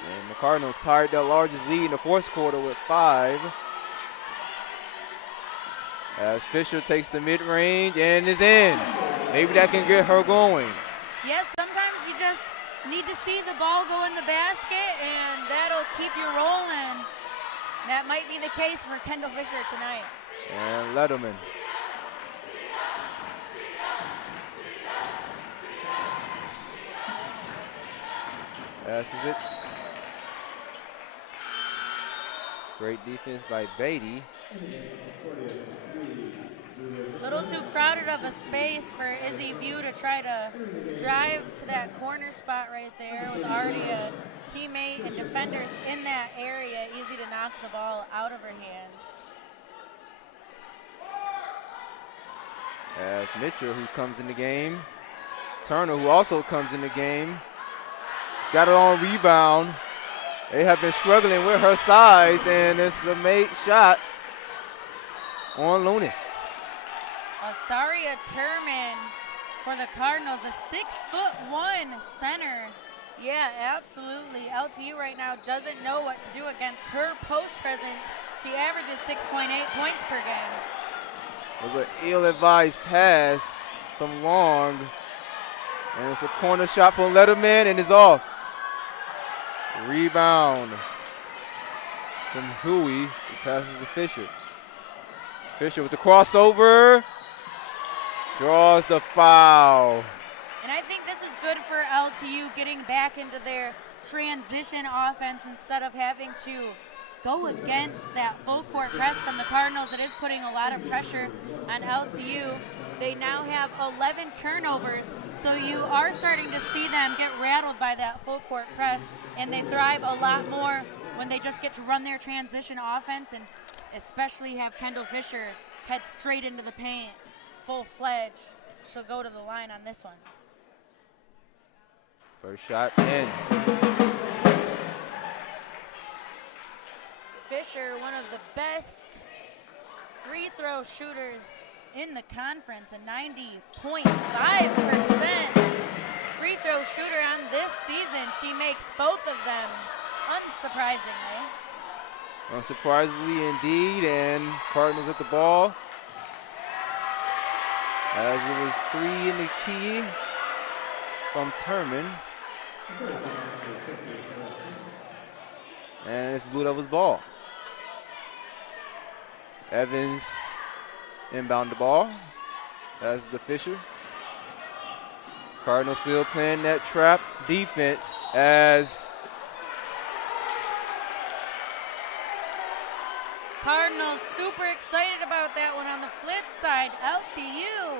And the Cardinals tied their largest lead in the fourth quarter with 5. As Fisher takes the mid-range and is in. Maybe that can get her going. Yes, sometimes you just need to see the ball go in the basket, and that'll keep you rolling. That might be the case for Kendall Fisher tonight. And Letterman. Passes it. Great defense by Beatty. A little too crowded of a space for Izzy View to try to drive to that corner spot right there with already a teammate and defenders in that area. Easy to knock the ball out of her hands. As Mitchell, who comes in the game. Turner, who also comes in the game. Got it on rebound. They have been struggling with her size, and it's the made shot on Lunis. Asaria Turman for the Cardinals, a 6'1" center. Yeah, absolutely. LTU right now doesn't know what to do against her post presence. She averages 6.8 points per game. It was an ill-advised pass from Long. And it's a corner shot from Letterman, and it's off. Rebound from Huey, who passes to Fisher. Fisher with the crossover. Draws the foul. And I think this is good for LTU getting back into their transition offense instead of having to go against that full court press from the Cardinals. It is putting a lot of pressure on LTU. They now have 11 turnovers, so you are starting to see them get rattled by that full court press, and they thrive a lot more when they just get to run their transition offense, and especially have Kendall Fisher head straight into the paint, full-fledged. She'll go to the line on this one. First shot in. Fisher, one of the best free throw shooters in the conference, a 90.5% free throw shooter on this season. She makes both of them, unsurprisingly. Unsurprisingly indeed, and Cardinals at the ball. As it was 3 in the key from Turman. And it's Blue Devils ball. Evans inbound the ball. That's the Fisher. Cardinals still playing that trap defense as Cardinals super excited about that one. On the flip side, LTU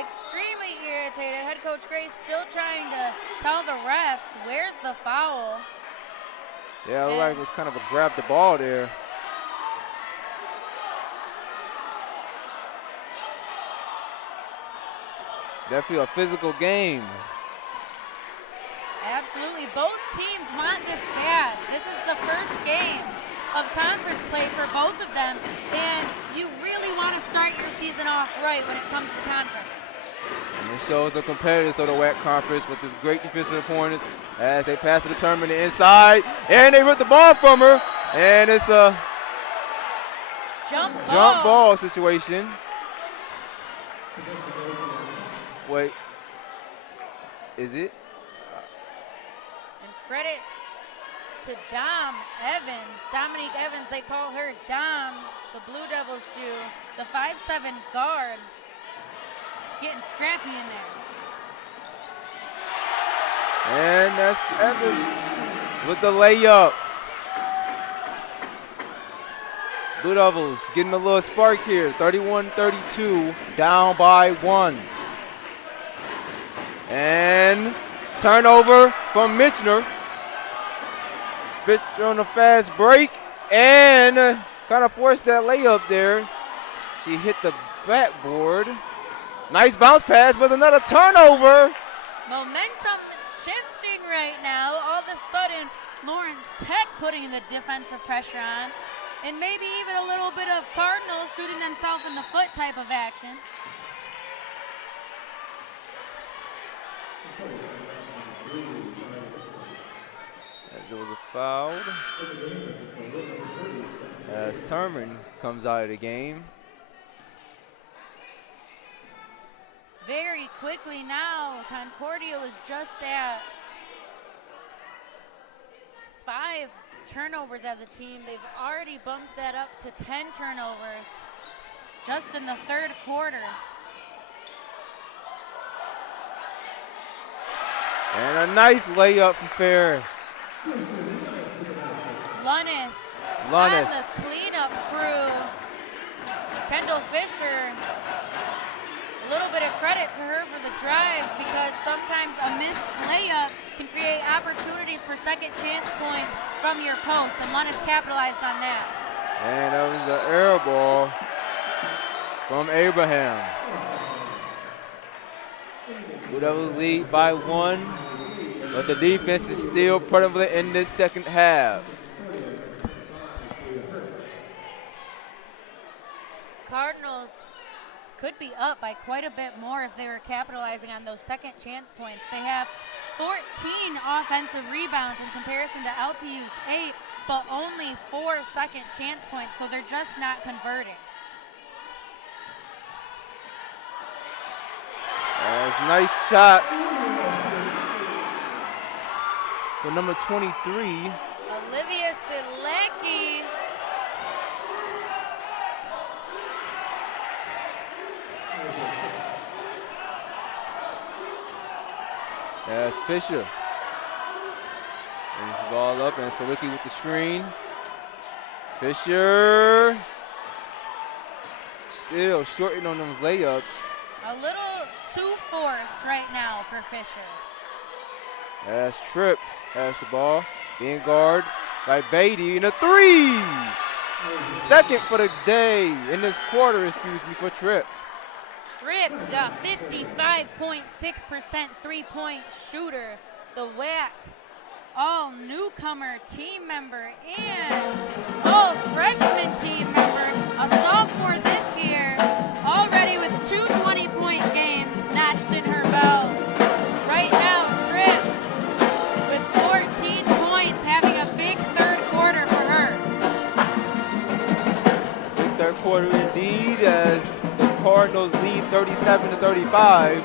extremely irritated. Head coach Grace still trying to tell the refs, where's the foul? yeah, it looked like it was kind of a grab the ball there. Definitely a physical game. Absolutely. Both teams want this bad. This is the first game of conference play for both of them, and you really want to start your season off right when it comes to conference. And it shows the competitors of the WAC conference with this great defensive opponent as they pass to the tournament inside, and they rip the ball from her, and it's a Jump ball situation. Wait, is it? And credit to Dominique Evans, they call her Dom, the Blue Devils do, the 5'7" guard, getting scrappy in there. And that's Evans with the layup. Blue Devils getting a little spark here, 31-32, down by 1. And turnover from Mitchner. Mitchner on a fast break and kind of forced that layup there. She hit the backboard. Nice bounce pass, but another turnover. Momentum shifting right now. All of a sudden, Lawrence Tech putting the defensive pressure on, and maybe even a little bit of Cardinals shooting themselves in the foot type of action. As it was a foul. As Turman comes out of the game. Very quickly now, Concordia was just at 5 turnovers as a team. They've already bumped that up to 10 turnovers just in the third quarter. And a nice layup from Ferris. Lunnis on the cleanup crew. Kendall Fisher, a little bit of credit to her for the drive, because sometimes a missed layup can create opportunities for second chance points from your post, and Lunnis capitalized on that. And that was an air ball from Abraham. Blue Devils lead by 1, but the defense is still prevalent in this second half. Cardinals could be up by quite a bit more if they were capitalizing on those second chance points. They have 14 offensive rebounds in comparison to LTU's 8, but only 4 second chance points, so they're just not converting. That's a nice shot for number 23. Olivia Silecki. That's Fisher. Brings the ball up, and Sawicki with the screen. Fisher still shorting on those layups. A little too forced right now for Fisher. That's Tripp has the ball. Being guarded by Beatty, and a three. Second for the day in this quarter, for Tripp. Tripp, the 55.6% three-point shooter, the WAC all newcomer team member and all freshman team member, a sophomore this year, already with 2 20-point games notched in her belt. Right now, Tripp with 14 points, having a big third quarter for her. Big third quarter indeed, as the Cardinals lead 37-35.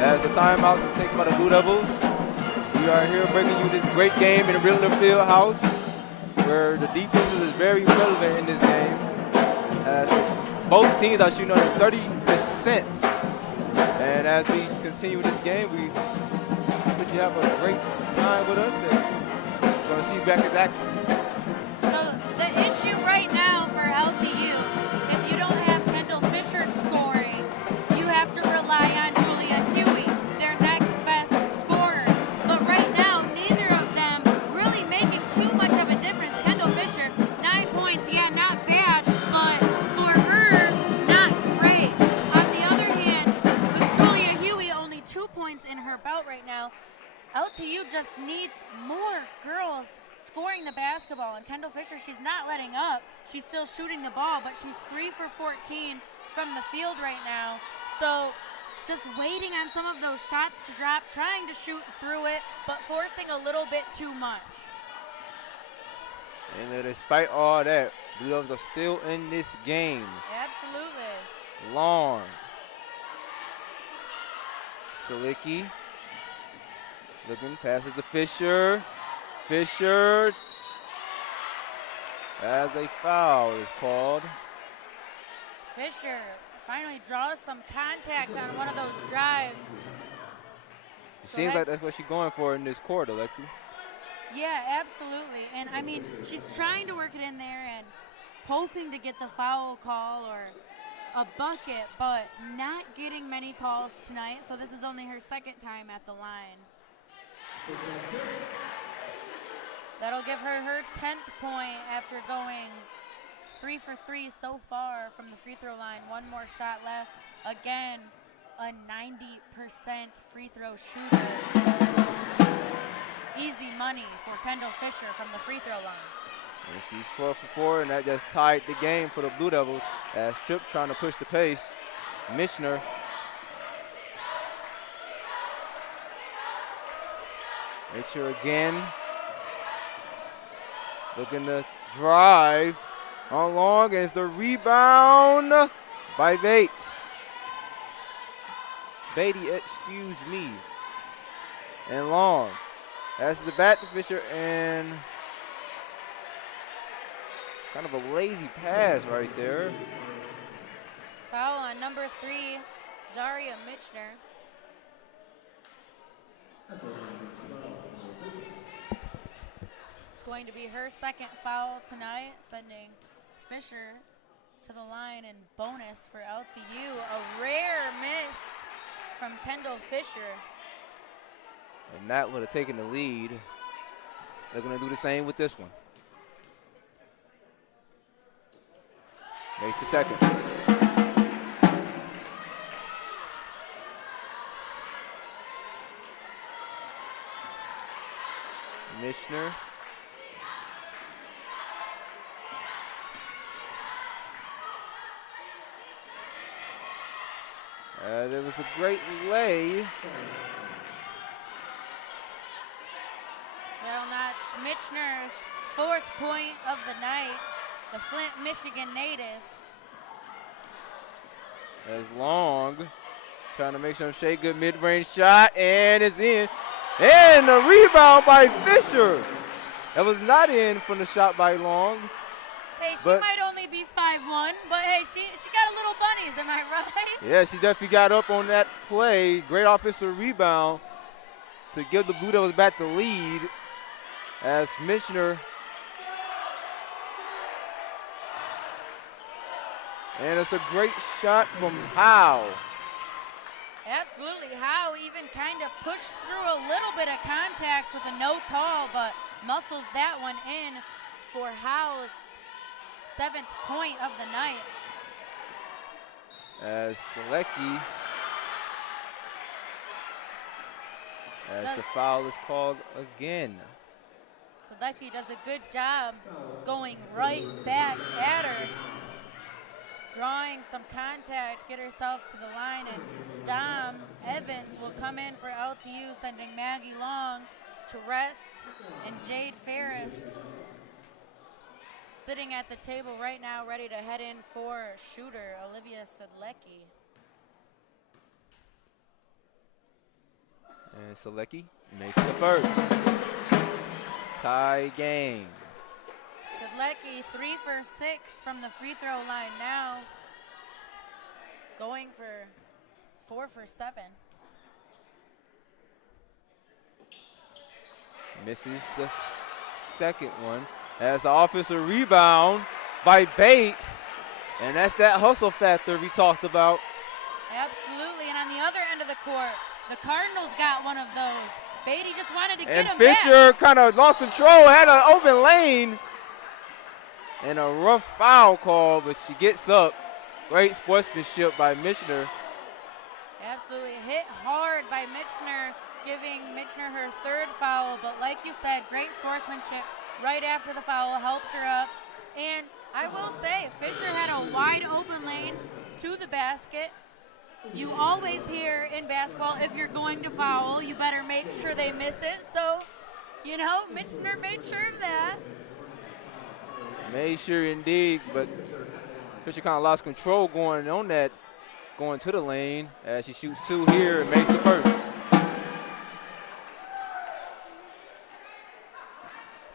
As the timeout is taken by the Blue Devils. We are here bringing you this great game in the Ridler Field House, where the defense is very relevant in this game. As both teams are shooting under 30%. And as we continue this game, we hope you have a great time with us, and we're going to see you back in action. So the issue right now for LTU, if you don't have Kendall Fisher scoring, you have to rely on Julia Huey, their next best scorer. But right now, neither of them really making too much of a difference. Kendall Fisher, 9 points, yeah, not bad, but for her, not great. On the other hand, with Julia Huey only 2 points in her belt right now, LTU just needs more girls scoring the basketball. And Kendall Fisher, she's not letting up. She's still shooting the ball, but she's 3 for 14 from the field right now. So just waiting on some of those shots to drop, trying to shoot through it, but forcing a little bit too much. And despite all that, Blue Devils are still in this game. Absolutely. Long. Sawicki. Looking, passes to Fisher. Fisher. As a foul is called. Fisher finally draws some contact on one of those drives. It seems like that's what she's going for in this quarter, Lexi. Yeah, absolutely. And I mean, she's trying to work it in there and hoping to get the foul call or a bucket, but not getting many calls tonight. So this is only her second time at the line. That'll give her her 10th point after going 3 for 3 so far from the free throw line. One more shot left. Again, a 90% free throw shooter. Easy money for Kendall Fisher from the free throw line. And she's 4 for 4, and that just tied the game for the Blue Devils as Tripp trying to push the pace. Michener. Mitchell again. Looking to drive on long against the rebound by Bates. Beatty, excuse me. And Long. That's the back to Fisher, and kind of a lazy pass right there. Foul on number 3, Zaria Michener. It's going to be her second foul tonight, sending Fisher to the line and bonus for LTU. A rare miss from Kendall Fisher. And that would have taken the lead. They're going to do the same with this one. Makes the second. Michener. There was a great lay. Well, notch Michener's 4th point of the night, the Flint, Michigan native. As Long trying to make some shake, good mid-range shot, and it's in. And the rebound by Fisher. That was not in from the shot by Long. Hey, she might only be 5'1", but hey, she got a little bunnies, am I right? Yeah, she definitely got up on that play. Great offensive rebound. to give the Blue Devils back the lead as Michener. And it's a great shot from Howe. Absolutely. Howe even kind of pushed through a little bit of contact with a no call, but muscles that one in for Howe's 7th point of the night. As Selecki, as the foul is called again. Selecki does a good job going right back at her, drawing some contact, get herself to the line, and Dom Evans will come in for LTU, sending Maggie Long to rest, and Jade Ferris sitting at the table right now, ready to head in for shooter Olivia Selecki. And Selecki makes the first. Tie game. Selecki 3 for 6 from the free throw line now, going for 4 for 7. Misses the second one. As the offensive rebound by Bates. And that's that hustle factor we talked about. Absolutely, and on the other end of the court, the Cardinals got one of those. Beatty just wanted to get And him Fisher back. kind of lost control, had an open lane. And a rough foul call, but she gets up. Great sportsmanship by Michener. Absolutely, hit hard by Michener, giving Michener her 3rd foul. But like you said, great sportsmanship right after the foul, helped her up. And I will say, Fisher had a wide open lane to the basket. You always hear in basketball, if you're going to foul, you better make sure they miss it. So, you know, Michener made sure of that. Made sure indeed, but Fisher kind of lost control going to the lane as she shoots 2 here and makes the first.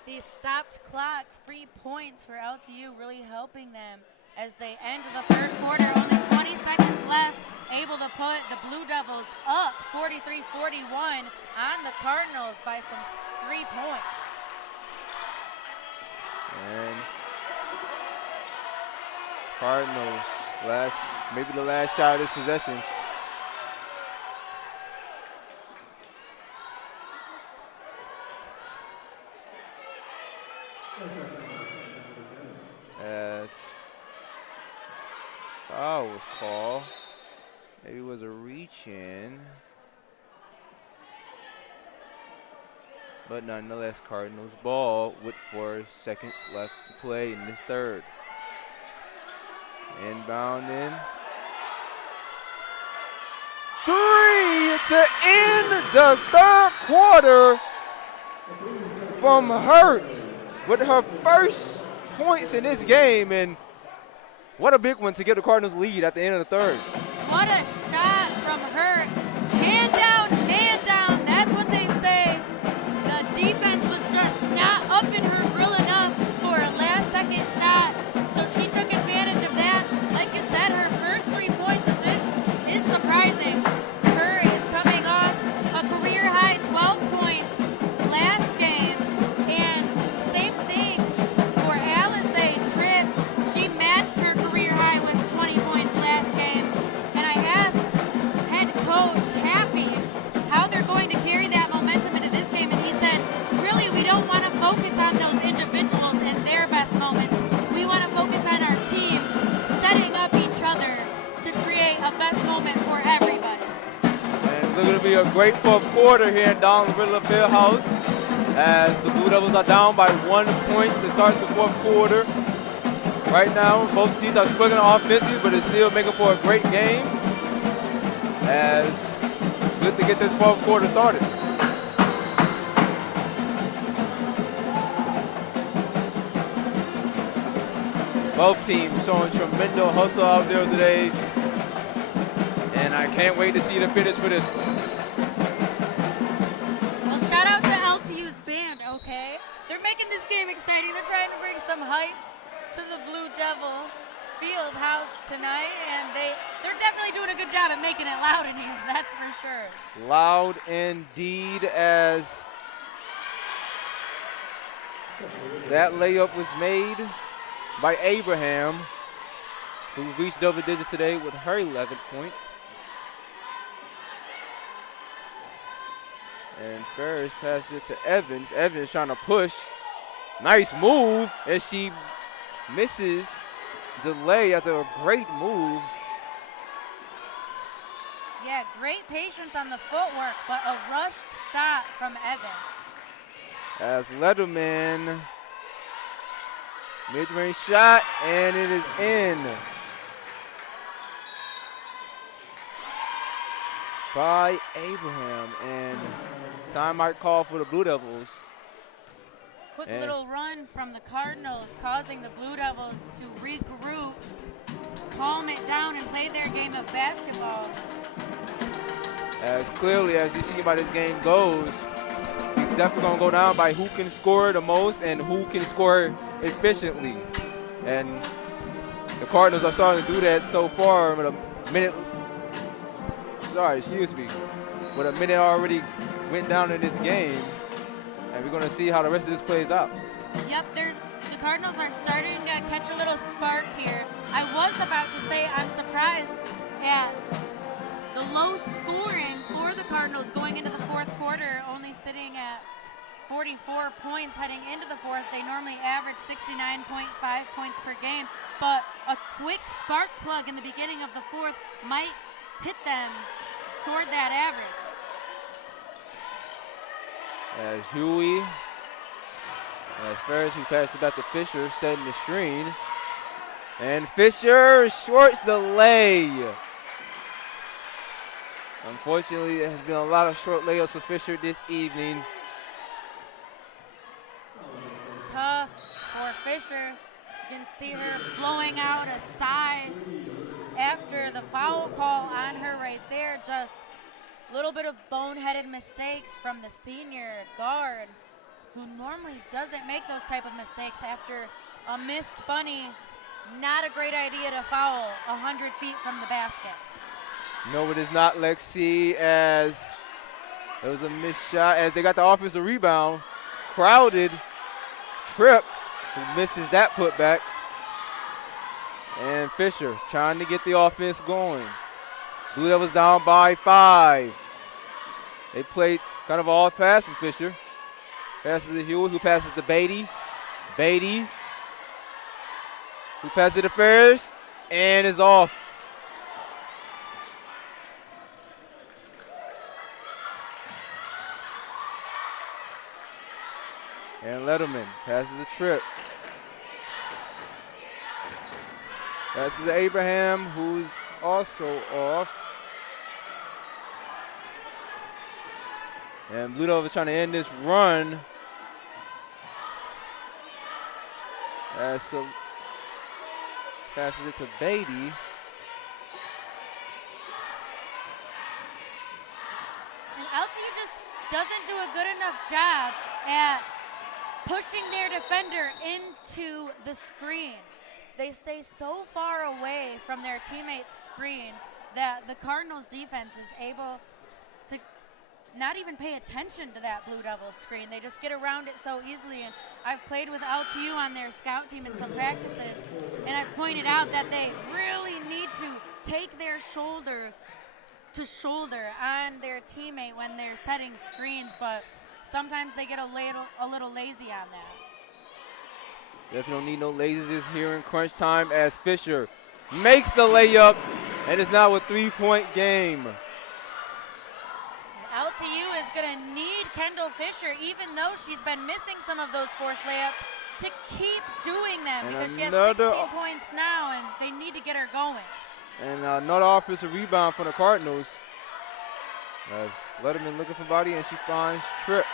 The stopped clock, free points for LTU, really helping them as they end the 3rd quarter. Only 20 seconds left, able to put the Blue Devils up 43-41 on the Cardinals by some 3 points. And Cardinals, maybe the last shot of this possession. As foul was called. Maybe it was a reach in. But nonetheless, Cardinals ball with 4 seconds left to play in this 3rd. Inbound in. 3 to end the 3rd quarter from Hurt with her first points in this game. And what a big one to get the Cardinals lead at the end of the 3rd. What a shot from Hurt. Man down, that's what they say. The defense was just not up in her grill enough for a last-second shot, so she took advantage of that. Like you said, her first 3 points of this is surprising. Hurt is coming off a career-high 12 points last game, and same thing for Alizé Tripp. She matched her career high with 20 points last game, and I asked head coach Happy how they're going to carry that momentum into this game, and he said, really, we don't want to focus on those individuals and their best moments. We want to focus on our team, setting up each other to create a best moment for everybody. And it's going to be a great 4th quarter here in Don Ridler Field House as the Blue Devils are down by 1 point to start the 4th quarter. Right now, both teams are struggling offensively, but it's still making for a great game. As good to get this 4th quarter started. Both teams showing tremendous hustle out there today. And I can't wait to see the finish for this one. Well, shout out to LTU's band, okay? They're making this game exciting. They're trying to bring some hype to the Blue Devil Field House tonight, and they're definitely doing a good job at making it loud in here, that's for sure. Loud indeed, as that layup was made by Abraham, who reached double digits today with her 11th point. And Ferris passes to Evans. Evans trying to push. Nice move, and she misses the lay after a great move. Yeah, great patience on the footwork, but a rushed shot from Evans. As Letterman, mid-range shot, and it is in by Abraham. And time might call for the Blue Devils. Quick little run from the Cardinals, causing the Blue Devils to regroup, calm it down, and play their game of basketball. As clearly as you see by this game goes, it's definitely going to go down by who can score the most and who can score efficiently. And the Cardinals are starting to do that so far with a minute. With a minute already went down in this game. And we're going to see how the rest of this plays out. Yep, the Cardinals are starting to catch a little spark here. I was about to say I'm surprised at the low scoring for the Cardinals going into the fourth quarter, only sitting at 44 points heading into the fourth. They normally average 69.5 points per game, but a quick spark plug in the beginning of the fourth might hit them toward that average. As Huey, as Ferris, who passes back to Fisher, setting the screen. And Fisher shorts the lay. Unfortunately, there has been a lot of short layups for Fisher this evening. Tough for Fisher. You can see her blowing out a sigh after the foul call on her right there. Just a little bit of boneheaded mistakes from the senior guard, who normally doesn't make those type of mistakes after a missed bunny. Not a great idea to foul 100 feet from the basket. No, it is not, Lexi, as it was a missed shot as they got the offensive rebound. Crowded, Tripp, who misses that putback. And Fisher trying to get the offense going. Blue Devils down by 5. They played kind of all pass from Fisher. Passes to Hewitt, who passes to Beatty. Beatty, who passes to Ferris, and is off. And Letterman passes a Tripp. Passes to Abraham, who's also off. And Blue Devils trying to end this run. So passes it to Beatty. And LTU just doesn't do a good enough job at pushing their defender into the screen. They stay so far away from their teammate's screen that the Cardinals defense is able to not even pay attention to that Blue Devils screen. They just get around it so easily. And I've played with LTU on their scout team in some practices, and I've pointed out that they really need to take their shoulder to shoulder on their teammate when they're setting screens, but sometimes they get a little lazy on that. Definitely don't need no lasers here in crunch time as Fisher makes the layup, and it's now a 3-point game. LTU is going to need Kendall Fisher, even though she's been missing some of those forced layups, to keep doing them, and because she has 16 points now, and they need to get her going. And another offensive rebound for the Cardinals. As Letterman looking for body, and she finds Tripp.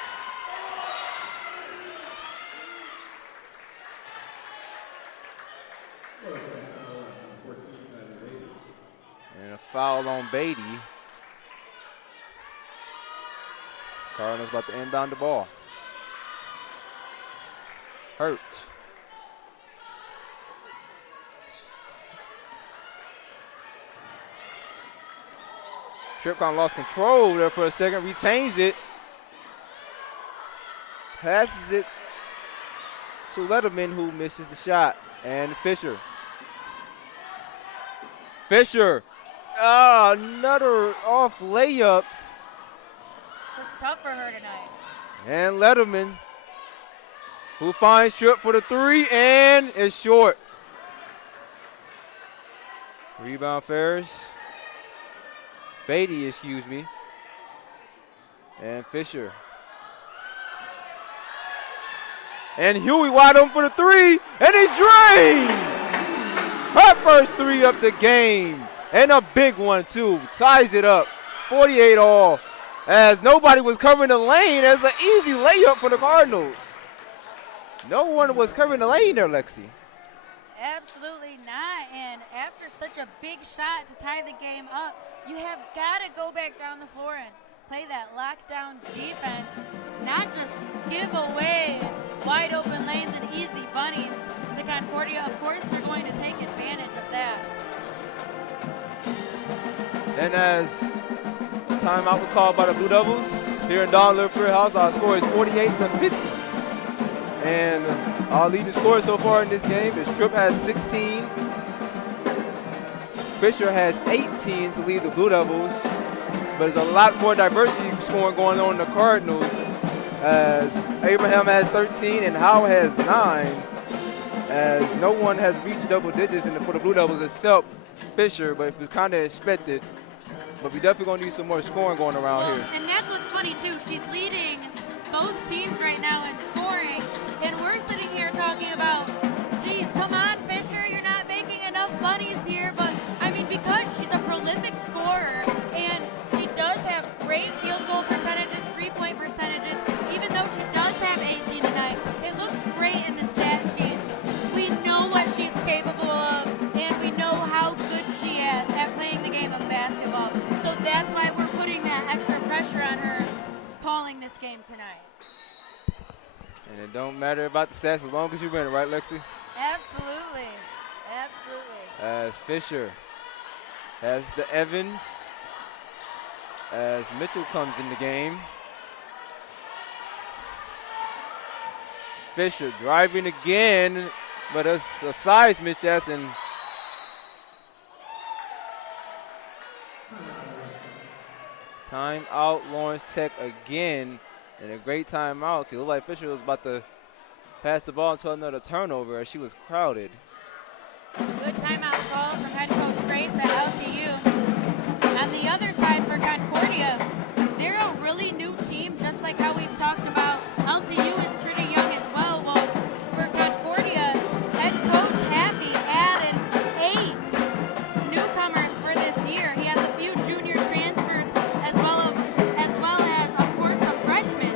And a foul on Beatty. Cardinals about to inbound the ball. Hurt. Tripp kind of lost control there for a second, retains it. Passes it to Letterman, who misses the shot. And Fisher. Another off layup. Just tough for her tonight. And Letterman, who finds Tripp for the three and is short. Rebound Beatty, excuse me. And Fisher. And Huey wide open for the three, and he drains! Her first three of the game, and a big one too. Ties it up, 48 all, as nobody was covering the lane as an easy layup for the Cardinals. No one was covering the lane there, Lexi. Absolutely not, and after such a big shot to tie the game up, you have got to go back down the floor and play that lockdown defense, not just give away wide open lanes and easy bunnies to Concordia. Of course, they're going to take advantage of that. And as the timeout was called by the Blue Devils here in Don Ridler Field House, our score is 48-50. And our leading scorer so far in this game is Tripp has 16. Fisher has 18 to lead the Blue Devils. But there's a lot more diversity scoring going on in the Cardinals, as Abraham has 13 and Howe has 9, as no one has reached double digits for the Blue Devils except Fisher, but it was kind of expected. But we definitely going to need some more scoring going around here. And that's what's funny, too. She's leading both teams right now in scoring, and we're sitting here talking about, geez, come on, Fisher, you're not making enough bunnies here. But, I mean, because she's a prolific scorer, and she does have great field goal percentages, three-point percentages, even though she does have 18 tonight. It looks great in the stat sheet. We know what she's capable of, and we know how good she is at playing the game of basketball. So that's why we're putting that extra pressure on her calling this game tonight. And it don't matter about the stats as long as you win it, right, Lexi? Absolutely. Absolutely. As Fisher has the Evans, as Mitchell comes in the game. Fisher driving again, but a size mismatch, and timeout Lawrence Tech again, and a great timeout. It looked like Fisher was about to pass the ball into another turnover as she was crowded. Good timeout call from head coach Grace at LTU. On the other side for Concordia, they're a really new team, just like how we've talked about. LTU is pretty young as well. Well, for Concordia, head coach Happy added 8 newcomers for this year. He has a few junior transfers as well as, of course, some freshmen.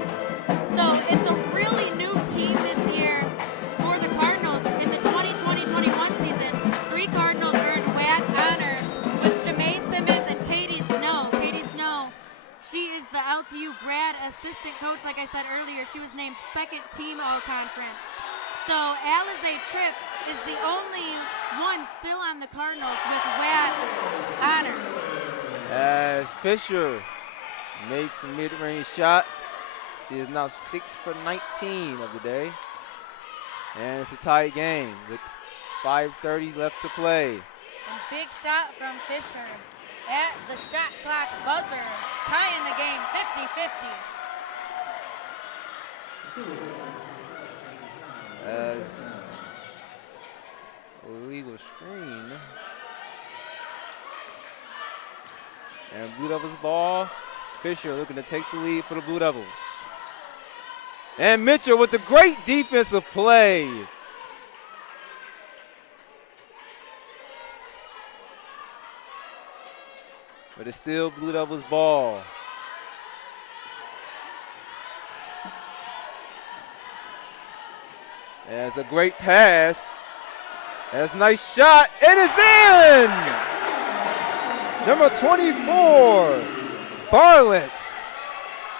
So it's a really new team this year for the Cardinals. In the 2020-21 season, 3 Cardinals earned WAC honors with Jamae Simmons and Katie Snow. Katie Snow, she is the LTU grad assistant coach. Like I said earlier, she was named second team all-conference. So Alize Tripp is the only one still on the Cardinals with WAC honors. As Fisher makes the mid-range shot, she is now 6 for 19 of the day. And it's a tight game with 5:30 left to play. And big shot from Fisher at the shot clock buzzer, tying the game 50-50. As illegal screen. And Blue Devils ball. Fisher looking to take the lead for the Blue Devils. And Mitchell with the great defensive play. But it's still Blue Devils ball. That's a great pass. That's a nice shot. It is in! Number 24, Bartlett,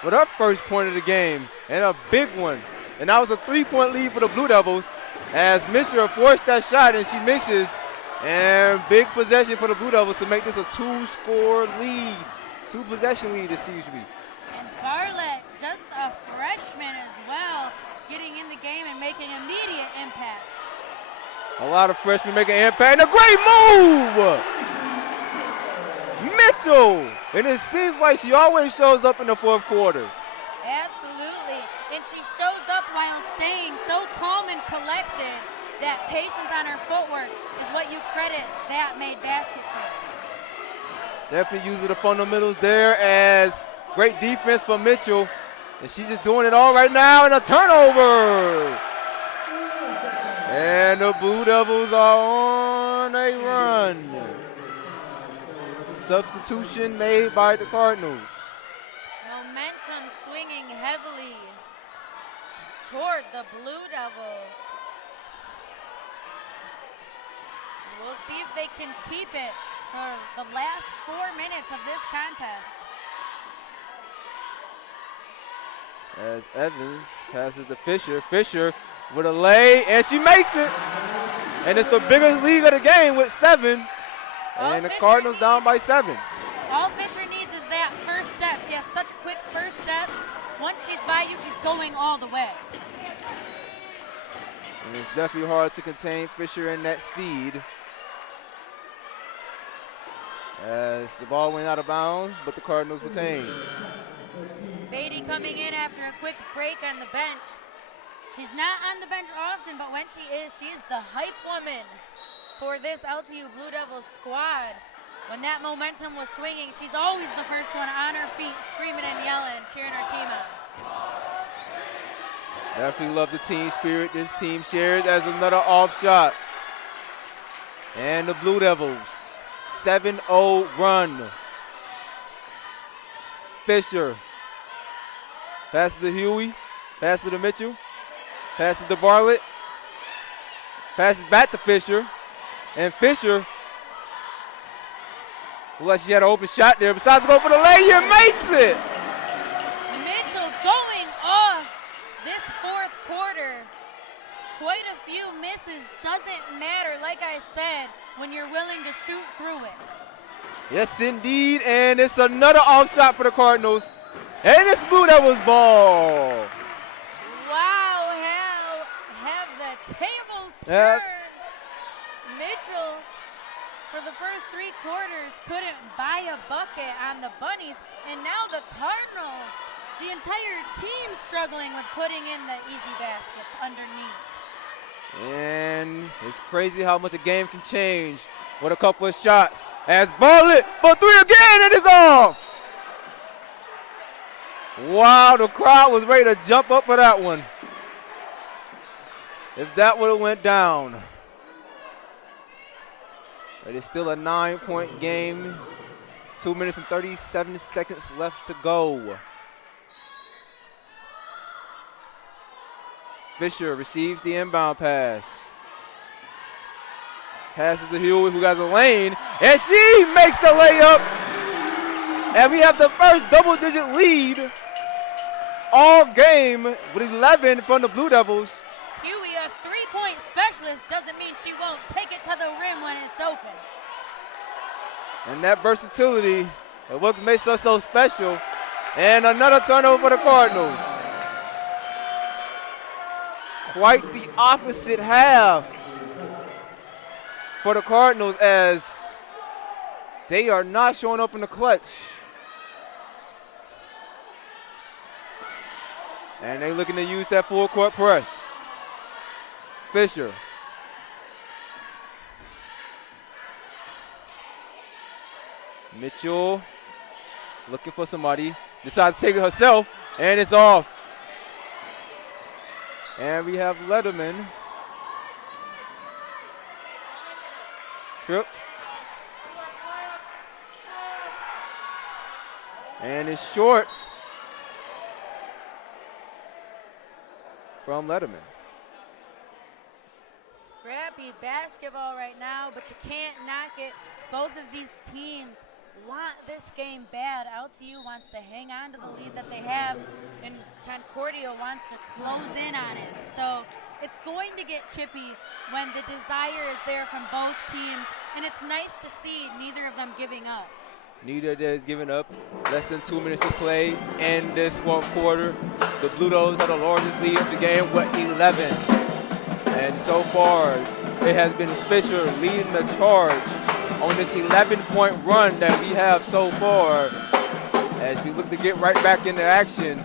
with her first point of the game, and a big one. And that was a 3-point lead for the Blue Devils, as Mitchell forced that shot and she misses. And big possession for the Blue Devils to make this a 2-score lead 2-possession lead to CHB. And Bartlett, just a freshman as well, getting in the game and making immediate impacts. A lot of freshmen making impact. And a great move! Mitchell! And it seems like she always shows up in the fourth quarter. Absolutely. And she shows up while staying so calm and collected that patience on her footwork is what you credit that made basket to. Definitely using the fundamentals there as great defense from Mitchell. And she's just doing it all right now, and a turnover. And the Blue Devils are on a run. Substitution made by the Cardinals. Momentum swinging heavily toward the Blue Devils. We'll see if they can keep it for the last 4 minutes of this contest. As Evans passes to Fisher. Fisher with a lay, and she makes it. And it's the biggest lead of the game with 7. And the Cardinals down by 7. All Fisher needs is that first step. She has such a quick first step. Once she's by you, she's going all the way. And it's definitely hard to contain Fisher in that speed. As the ball went out of bounds, but the Cardinals retain. Beatty coming in after a quick break on the bench. She's not on the bench often, but when she is the hype woman for this LTU Blue Devils squad. When that momentum was swinging, she's always the first one on her feet, screaming and yelling, cheering her team on. Definitely love the team spirit this team shares as another off shot. And the Blue Devils, 7-0 run. Fisher. Passes to Huey. Passes to Mitchell. Passes to Bartlett. Passes back to Fisher. And Fisher, looked like she had an open shot there. Besides to go for the lay, and makes it. Mitchell going off this fourth quarter. Quite a few misses. Doesn't matter, like I said, when you're willing to shoot through it. Yes, indeed. And it's another off shot for the Cardinals. And it's Blue Devils ball. Wow, have the tables turned. Mitchell, for the first 3 quarters, couldn't buy a bucket on the Bunnies, and now the Cardinals, the entire team struggling with putting in the easy baskets underneath. And it's crazy how much a game can change with a couple of shots. As Bartlett for 3 again, and it's off. Wow, the crowd was ready to jump up for that one. If that would have went down. But it's still a 9-point game. 2 minutes and 37 seconds left to go. Fisher receives the inbound pass. Passes to Hewitt, who has a lane, and she makes the layup. And we have the first double-digit lead all game with 11 from the Blue Devils. Huey, a three-point specialist, doesn't mean she won't take it to the rim when it's open. And that versatility is what makes us so special. And another turnover for the Cardinals. Quite the opposite half for the Cardinals as they are not showing up in the clutch. And they're looking to use that full court press. Fisher. Mitchell looking for somebody. Decides to take it herself, and it's off. And we have Letterman. Tripped. And it's short from Letterman. Scrappy basketball right now, but you can't knock it. Both of these teams want this game bad. LTU wants to hang on to the lead that they have, and Concordia wants to close in on it. So it's going to get chippy when the desire is there from both teams, and it's nice to see neither of them giving up. Neither is giving up. Less than 2 minutes to play in this fourth quarter. The Blue Devils have the largest lead of the game with 11. And so far, it has been Fisher leading the charge on this 11-point run that we have so far. As we look to get right back into action,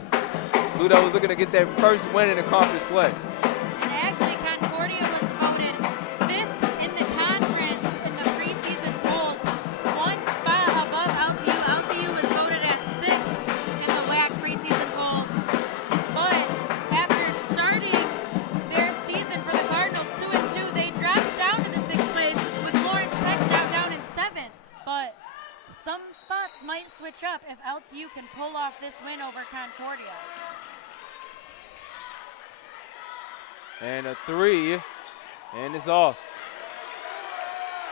Blue Devils looking to get their first win in the conference play. And actually, Concordia was voted 5th in the conference in the preseason polls, 1 spot above LTU. LTU was voted at 6th in the WAC preseason polls. But after starting their season for the Cardinals 2-2, they dropped down to the 6th place with Lawrence Tech now down in 7th. But some spots might switch up if LTU can pull off this win over Concordia. And a 3, and it's off.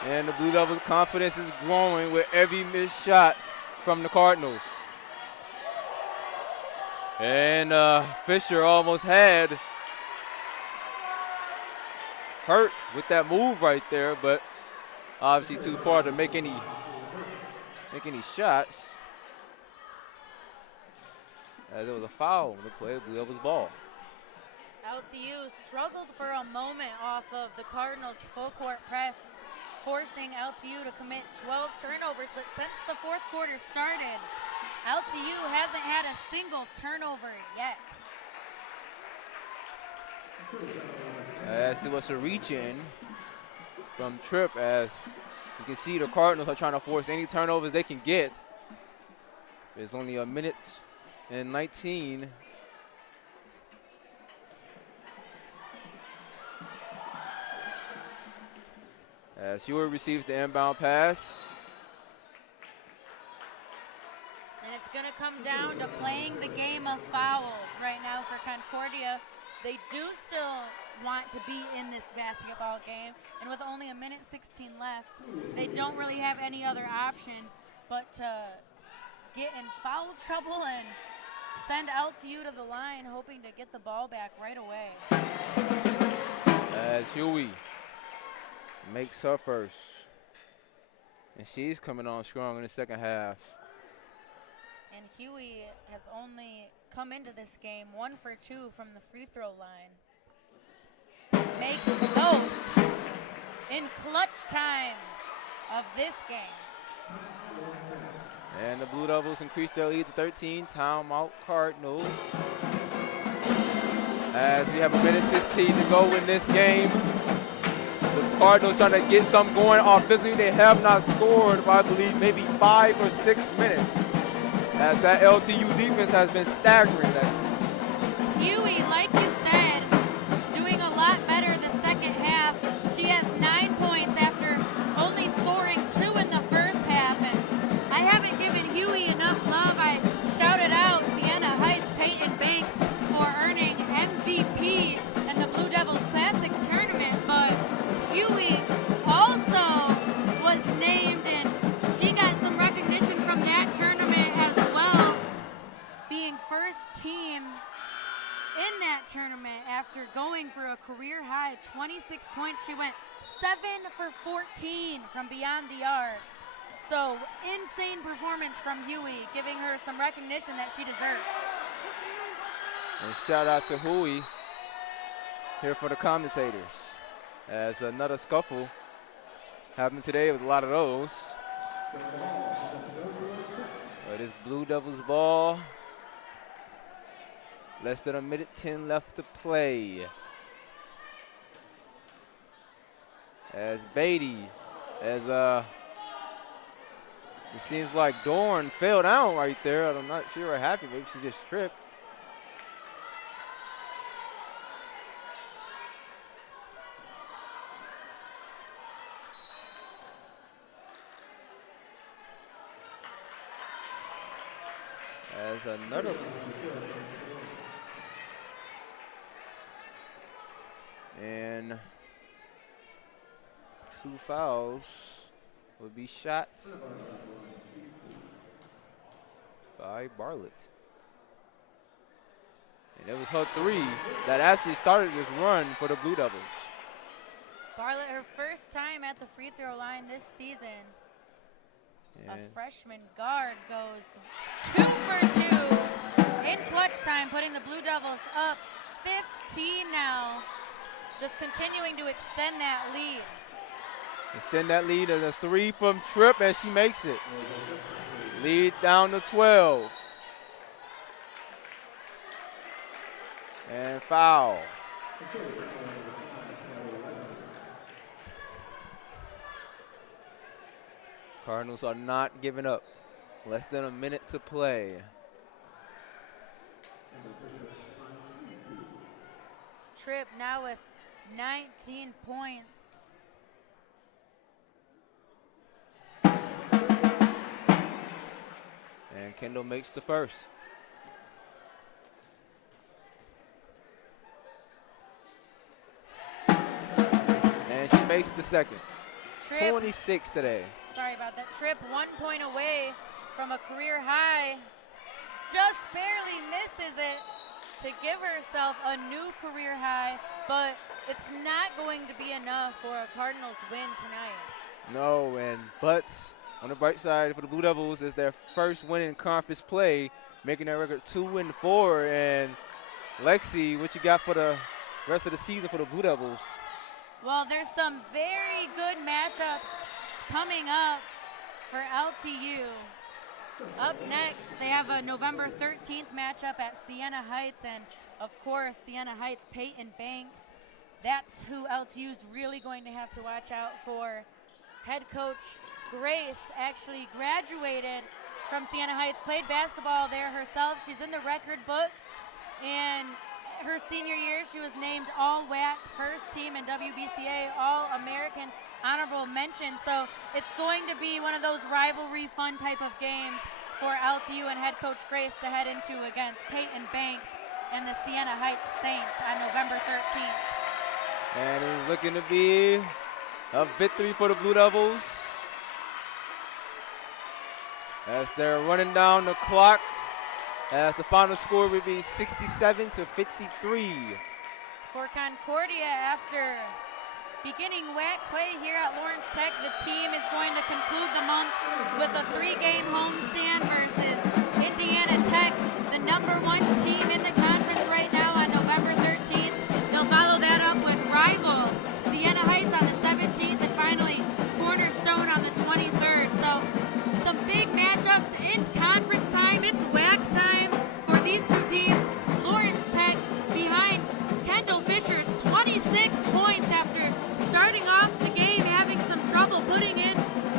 And the Blue Devils' confidence is growing with every missed shot from the Cardinals. And Fisher almost had hurt with that move right there, but obviously too far to make any shots. As there was a foul on the play, Blue Devils ball. LTU struggled for a moment off of the Cardinals' full court press, forcing LTU to commit 12 turnovers, but since the fourth quarter started, LTU hasn't had a single turnover yet. As it was a reach-in from Tripp, as you can see the Cardinals are trying to force any turnovers they can get. There's only a minute and 19. As Hewitt receives the inbound pass. And it's going to come down to playing the game of fouls right now for Concordia. They do still want to be in this basketball game, and with only a minute 16 left, they don't really have any other option but to get in foul trouble and send LTU to the line, hoping to get the ball back right away. As Huey makes her first, and she's coming on strong in the second half. And Huey has only come into this game 1 for 2 from the free throw line. Makes both in clutch time of this game. And the Blue Devils increase their lead to 13. Timeout Cardinals. As we have a minute 16 to go in this game. The Cardinals trying to get something going offensively. They have not scored for, I believe, maybe 5 or 6 minutes. As that LTU defense has been staggering. Huey, like you said, doing a lot better the second half. She has 9 points after only scoring 2 in the first half. And I haven't given Huey enough love. I shouted out Sienna Heights, Peyton Banks for earning MVP in the Blue Devils Classic tournament. But Huey also was named, and she got some recognition from that tournament as well, being first team in that tournament after going for a career high 26 points. She went 7 for 14 from beyond the arc. So insane performance from Huey, giving her some recognition that she deserves. And shout out to Huey here for the commentators. As another scuffle happened today with a lot of those. But it's Blue Devils ball. Less than a minute 10 left to play. As Beatty, as it seems like Dorn fell down right there. I'm not sure what happened. Maybe she just tripped. As another and 2 fouls will be shot by Bartlett. And it was her 3 that actually started this run for the Blue Devils. Bartlett, her first time at the free throw line this season. A freshman guard goes 2 for 2 in clutch time, putting the Blue Devils up 15 now. Just continuing to extend that lead. Extend that lead as a 3 from Tripp, and she makes it. Lead down to 12. And foul. Cardinals are not giving up. Less than a minute to play. Tripp now with 19 points. And Kendall makes the first. And she makes the second. Tripp, 26 today. sorry about that. Tripp 1 point away from a career high. Just barely misses it to give herself a new career high, but it's not going to be enough for a Cardinals win tonight. No, but on the bright side for the Blue Devils is their first win in conference play, making their record 2-4. And Lexi, what you got for the rest of the season for the Blue Devils? Well, there's some very good matchups coming up for LTU. Up next, they have a November 13th matchup at Siena Heights, and of course, Siena Heights, Peyton Banks. That's who LTU's really going to have to watch out for. Head coach Grace actually graduated from Siena Heights, played basketball there herself. She's in the record books, and her senior year, she was named All-WAC first team in WBCA, All-American honorable mention. So it's going to be one of those rivalry fun type of games for LTU and head coach Grace to head into against Peyton Banks and the Siena Heights Saints on November 13th. And it's looking to be a victory for the Blue Devils as they're running down the clock, as the final score would be 67-53. For Concordia, after beginning WAC play here at Lawrence Tech, the team is going to conclude the month with a 3-game homestand versus Indiana Tech, the #1 team in the conference right now, on November 13th. They'll follow that up with rival Siena Heights on the 17th, and finally Cornerstone on the 23rd. So some big matchups. It's conference time. It's WAC time for these two teams. Lawrence Tech behind Kendall Fisher's 26 points after starting off the game, having some trouble putting in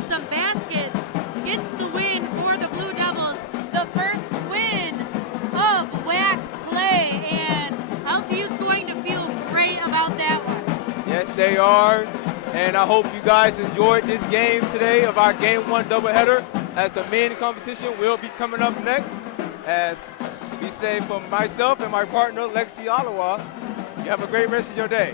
some baskets, gets the win for the Blue Devils, the first win of WAC play, and LTU's going to feel great about that one. Yes, they are. And I hope you guys enjoyed this game today of our Game 1 doubleheader, as the main competition will be coming up next. As we say from myself and my partner, Lexi Alawa, you have a great rest of your day.